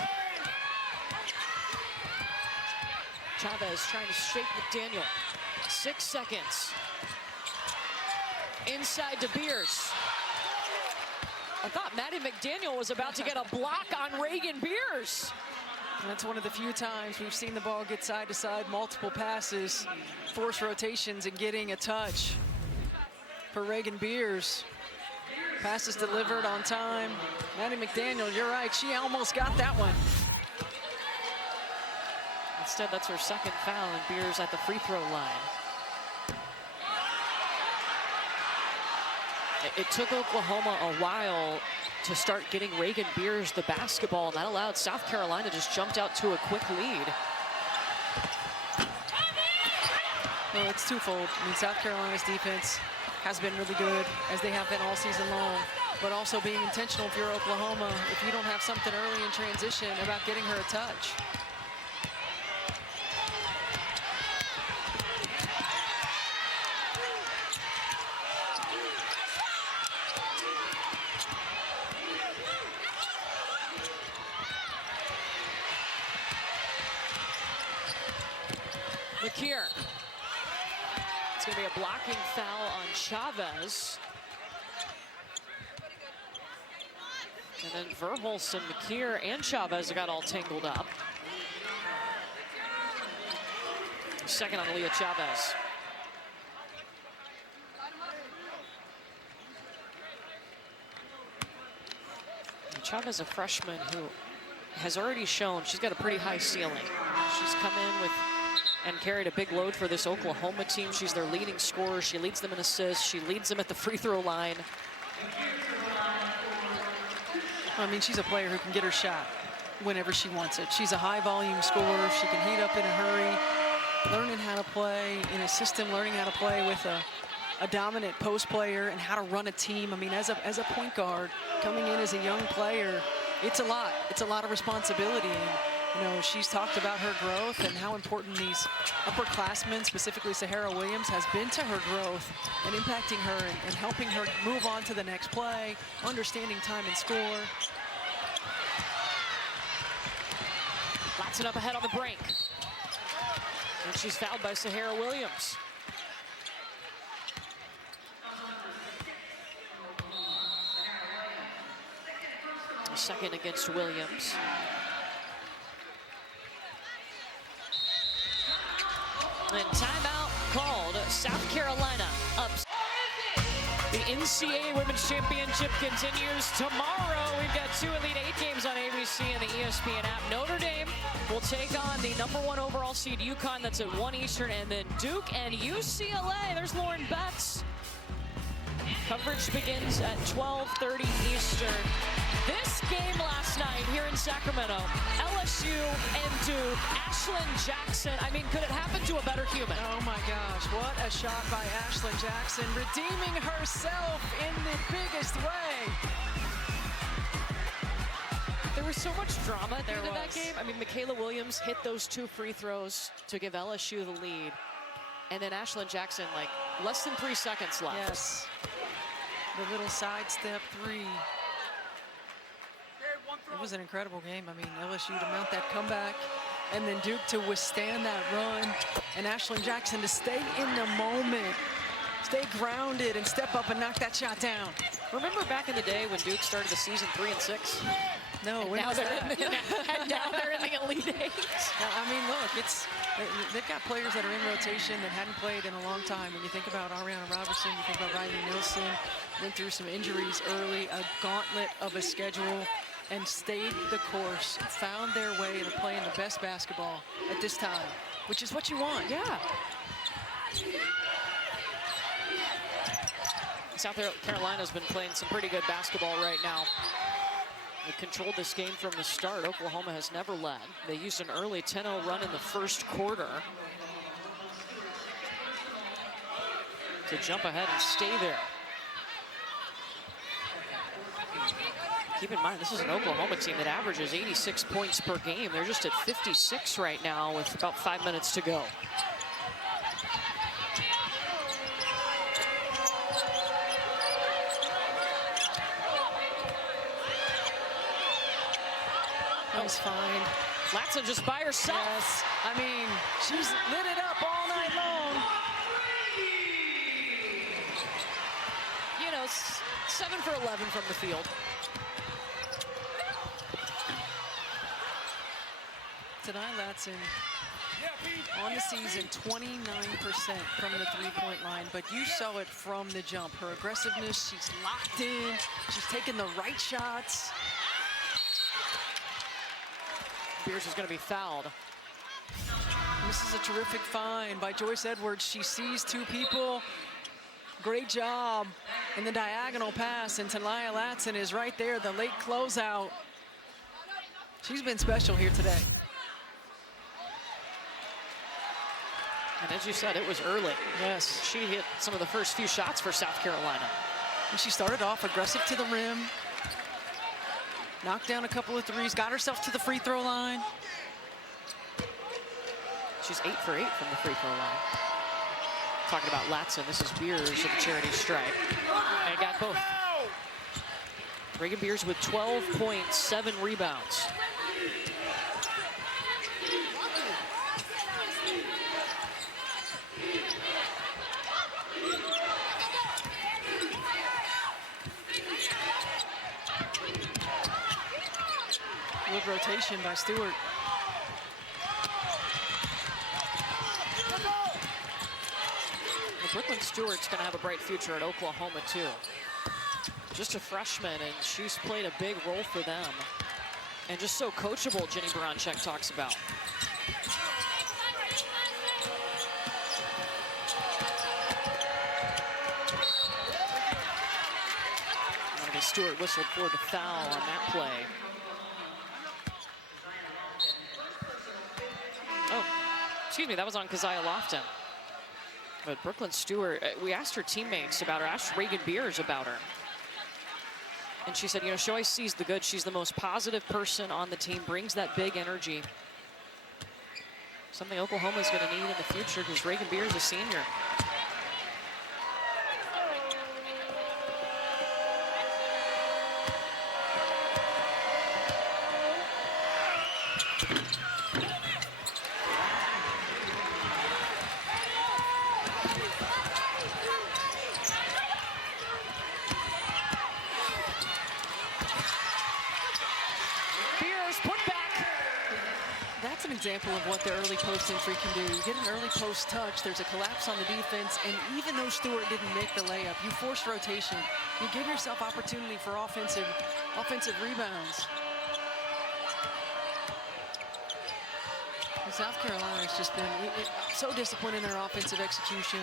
Chavez trying to shake McDaniel. 6 seconds. Inside to Beers. I thought Maddie McDaniel was about to get a block on Reagan Beers. And that's one of the few times we've seen the ball get side to side, multiple passes, force rotations, and getting a touch for Reagan Beers. Passes delivered on time. Maddie McDaniel, you're right, she almost got that one. Instead, that's her 2nd foul, and Beers at the free throw line. It took Oklahoma a while to start getting Reagan Beers the basketball, and that allowed South Carolina just jumped out to a quick lead. No, it's twofold. I mean, South Carolina's defense has been really good, as they have been all season long, but also being intentional if you're Oklahoma, if you don't have something early in transition about getting her a touch. McKeer. It's going to be a blocking foul on Chavez. And then Verhulst, McKeer, and Chavez got all tangled up. Second on Aaliyah Chavez. And Chavez, a freshman who has already shown she's got a pretty high ceiling. She's come in with and carried a big load for this Oklahoma team. She's their leading scorer. She leads them in assists. She leads them at the free throw line. I mean, she's a player who can get her shot whenever she wants it. She's a high volume scorer. She can heat up in a hurry, learning how to play in a system, learning how to play with a dominant post player and how to run a team. I mean, as a point guard, coming in as a young player, it's a lot. It's a lot of responsibility. And, you know, she's talked about her growth and how important these upperclassmen, specifically Sahara Williams, has been to her growth and impacting her and helping her move on to the next play, understanding time and score. Latson up ahead on the break. And she's fouled by Sahara Williams. Second against Williams. And timeout called. South Carolina up. The NCAA Women's Championship continues tomorrow. We've got 2 Elite 8 games on ABC and the ESPN app. Notre Dame will take on the #1 overall seed UConn. That's at 1 Eastern. And then Duke and UCLA. There's Lauren Betts. Coverage begins at 12:30 Eastern. This game last night here in Sacramento, LSU and Duke, Ashlyn Jackson. I mean, could it happen to a better human? Oh my gosh, what a shot by Ashlyn Jackson, redeeming herself in the biggest way. There was so much drama at the end of that game. I mean, Michaela Williams hit those 2 free throws to give LSU the lead. And then Ashlyn Jackson, like, less than 3 seconds left. Yes, the little sidestep 3. It was an incredible game. I mean, LSU to mount that comeback, and then Duke to withstand that run, and Ashlyn Jackson to stay in the moment, stay grounded, and step up and knock that shot down. Remember back in the day when Duke started the season 3-6? No, and now they're in the Elite 8. I mean, look, they've got players that are in rotation that hadn't played in a long time. When you think about Ariana Robertson, you think about Riley Nilsson, went through some injuries early, a gauntlet of a schedule, and stayed the course, found their way to playing the best basketball at this time, which is what you want. Yeah. South Carolina's been playing some pretty good basketball right now. They controlled this game from the start. Oklahoma has never led. They used an early 10-0 run in the first quarter to jump ahead and stay there. Keep in mind, this is an Oklahoma team that averages 86 points per game. They're just at 56 right now with about 5 minutes to go. That was fine. Latson just by herself. Yes. I mean, she's lit it up all night long. You know, 7 for 11 from the field. Tonight, Latson on the season, 29% from the three-point line, but you saw it from the jump. Her aggressiveness, she's locked in, she's taking the right shots. Beers is going to be fouled. This is a terrific find by Joyce Edwards. She sees 2 people, Great job in the diagonal pass, and Talia Latson is right there, the late closeout. She's been special here today. And as you said, it was early. Yes. She hit some of the first few shots for South Carolina. And she started off aggressive to the rim, knocked down a couple of threes, got herself to the free throw line. She's 8 for 8 from the free throw line. Talking about Latson, this is Beers at the charity stripe. And got both. Reagan Beers with 12 points, 7 rebounds. Good rotation by Stewart. Brooklyn Stewart's going to have a bright future at Oklahoma, too. Just a freshman, and she's played a big role for them. And just so coachable, Jenny Baranczyk talks about. Stewart whistled for the foul on that play. Oh, excuse me, that was on Keziah Lofton. But Brooklyn Stewart, we asked her teammates about her, asked Reagan Beers about her. And she said, you know, she always sees the good. She's the most positive person on the team, brings that big energy. Something Oklahoma's going to need in the future because Reagan Beers is a senior. Example of what the early post entry can do. You get an early post touch, there's a collapse on the defense, and even though Stewart didn't make the layup, you force rotation. You give yourself opportunity for offensive rebounds. And South Carolina has just been so disciplined in their offensive execution.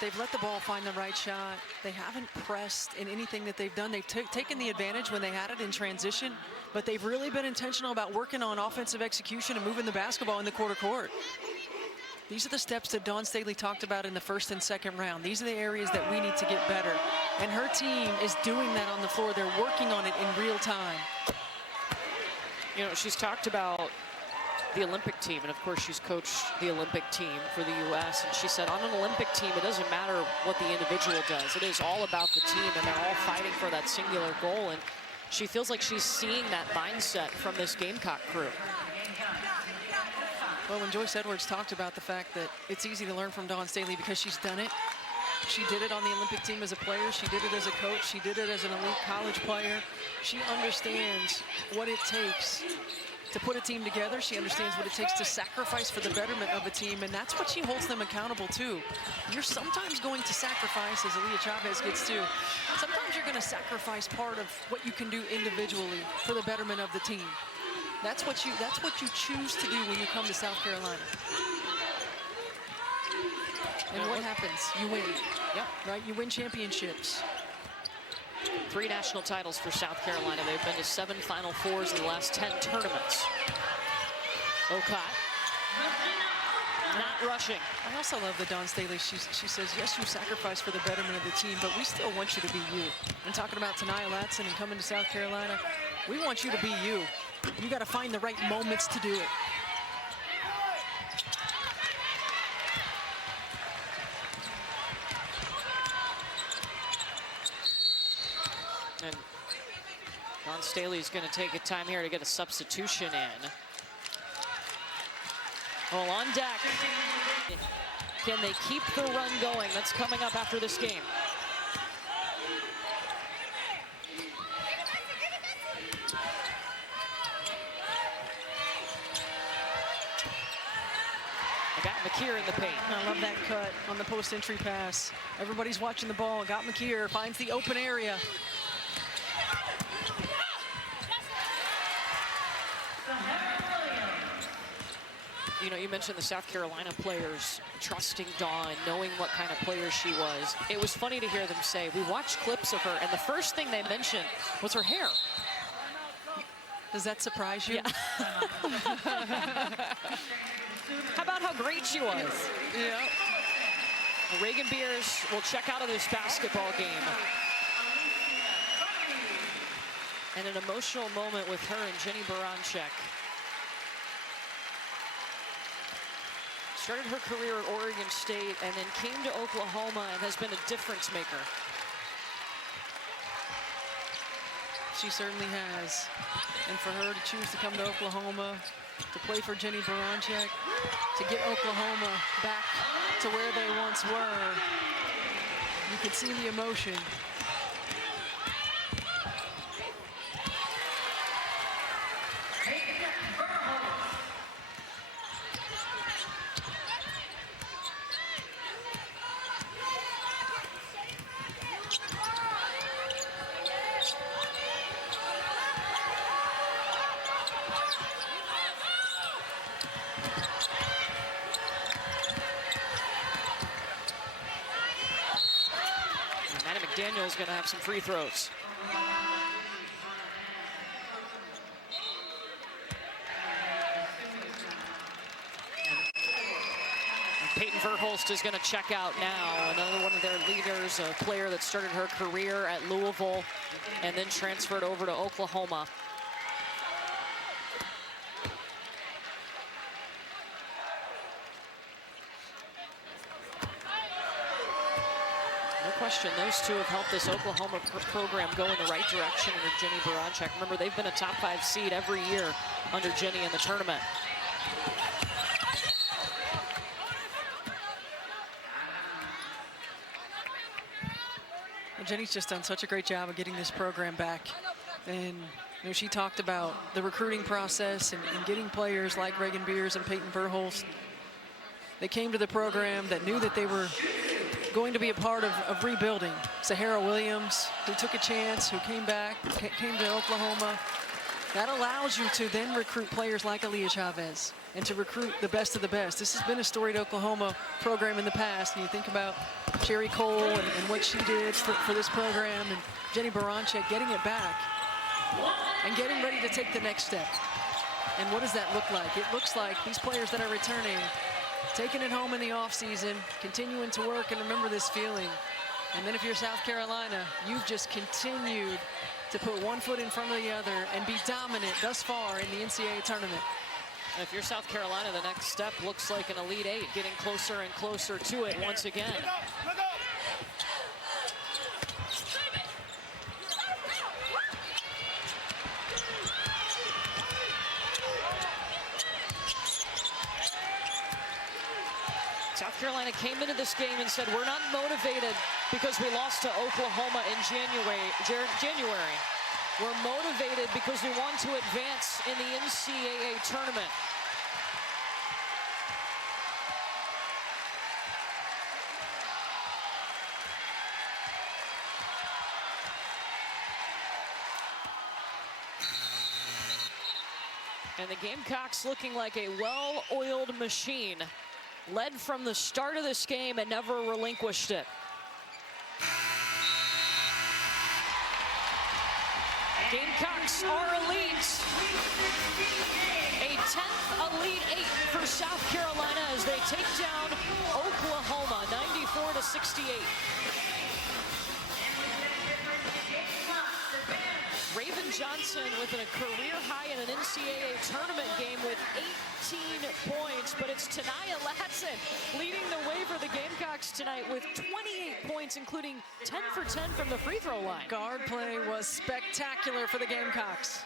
They've let the ball find the right shot. They haven't pressed in anything that they've done. They've taken the advantage when they had it in transition, but they've really been intentional about working on offensive execution and moving the basketball in the quarter court. These are the steps that Dawn Staley talked about in the first and second round. These are the areas that we need to get better. And her team is doing that on the floor. They're working on it in real time. You know, she's talked about the Olympic team, and of course she's coached the Olympic team for the U.S. and she said on an Olympic team it doesn't matter what the individual does, it is all about the team and they're all fighting for that singular goal, and she feels like she's seeing that mindset from this Gamecock crew. Well, when Joyce Edwards talked about the fact that it's easy to learn from Dawn Staley because she's done it, she did it on the Olympic team as a player, she did it as a coach, she did it as an elite college player. She understands what it takes to put a team together. She understands what it takes to sacrifice for the betterment of a team, and that's what she holds them accountable to. You're sometimes going to sacrifice, as Aaliyah Chavez gets to, sometimes you're going to sacrifice part of what you can do individually for the betterment of the team. That's what you choose to do when you come to South Carolina. And what happens? You win. Yep. Right? You win championships. 3 national titles for South Carolina. They've been to 7 Final Fours in the last 10 tournaments. Okot not rushing. I also love the Dawn Staley. She says, yes, you sacrifice for the betterment of the team, but we still want you to be you. And talking about Talia Latson and coming to South Carolina, we want you to be you. You got to find the right moments to do it. And Dawn Staley's going to take a time here to get a substitution in. Well, on deck. Can they keep the run going? That's coming up after this game. I got McKeer in the paint. I love that cut on the post entry pass. Everybody's watching the ball. Got McKeer, finds the open area. You know, you mentioned the South Carolina players trusting Dawn, knowing what kind of player she was. It was funny to hear them say, we watched clips of her, and the first thing they mentioned was her hair. Does that surprise you? Yeah. How about how great she was? Yeah. Reagan Beers will check out of this basketball game. And an emotional moment with her and Jenny Baranczyk. Started her career at Oregon State and then came to Oklahoma and has been a difference maker. She certainly has. And for her to choose to come to Oklahoma, to play for Jenny Baranczyk, to get Oklahoma back to where they once were, you could see the emotion. Daniel's going to have some free throws. And Peyton Verhulst is going to check out now. Another one of their leaders, a player that started her career at Louisville and then transferred over to Oklahoma. No question, those two have helped this Oklahoma program go in the right direction under Jenny Baranczyk. Remember, they've been a top 5 seed every year under Jenny in the tournament. Well, Jenny's just done such a great job of getting this program back. And you know, she talked about the recruiting process and getting players like Reagan Beers and Peyton Verhulst. They came to the program that knew that they were going to be a part of rebuilding. Sahara Williams, who took a chance, who came back, came to Oklahoma. That allows you to then recruit players like Aaliyah Chavez and to recruit the best of the best. This has been a storied Oklahoma program in the past, and you think about Sherry Cole and what she did for this program, and Jenny Baranczyk getting it back and getting ready to take the next step. And what does that look like? It looks like these players that are returning, taking it home in the offseason, continuing to work, and remember this feeling. And then if you're South Carolina, you've just continued to put one foot in front of the other and be dominant thus far in the NCAA tournament. And if you're South Carolina, the next step looks like an Elite Eight, getting closer and closer to it once again. South Carolina came into this game and said, we're not motivated because we lost to Oklahoma in January. We're motivated because we want to advance in the NCAA tournament. And the Gamecocks looking like a well-oiled machine. Led from the start of this game and never relinquished it. Gamecocks are elite. A 10th Elite Eight for South Carolina as they take down Oklahoma 94-68. Raven Johnson with a career high in an NCAA tournament game with 18 points, but it's Tanaya Latson leading the way for the Gamecocks tonight with 28 points, including 10 for 10 from the free throw line. Guard play was spectacular for the Gamecocks.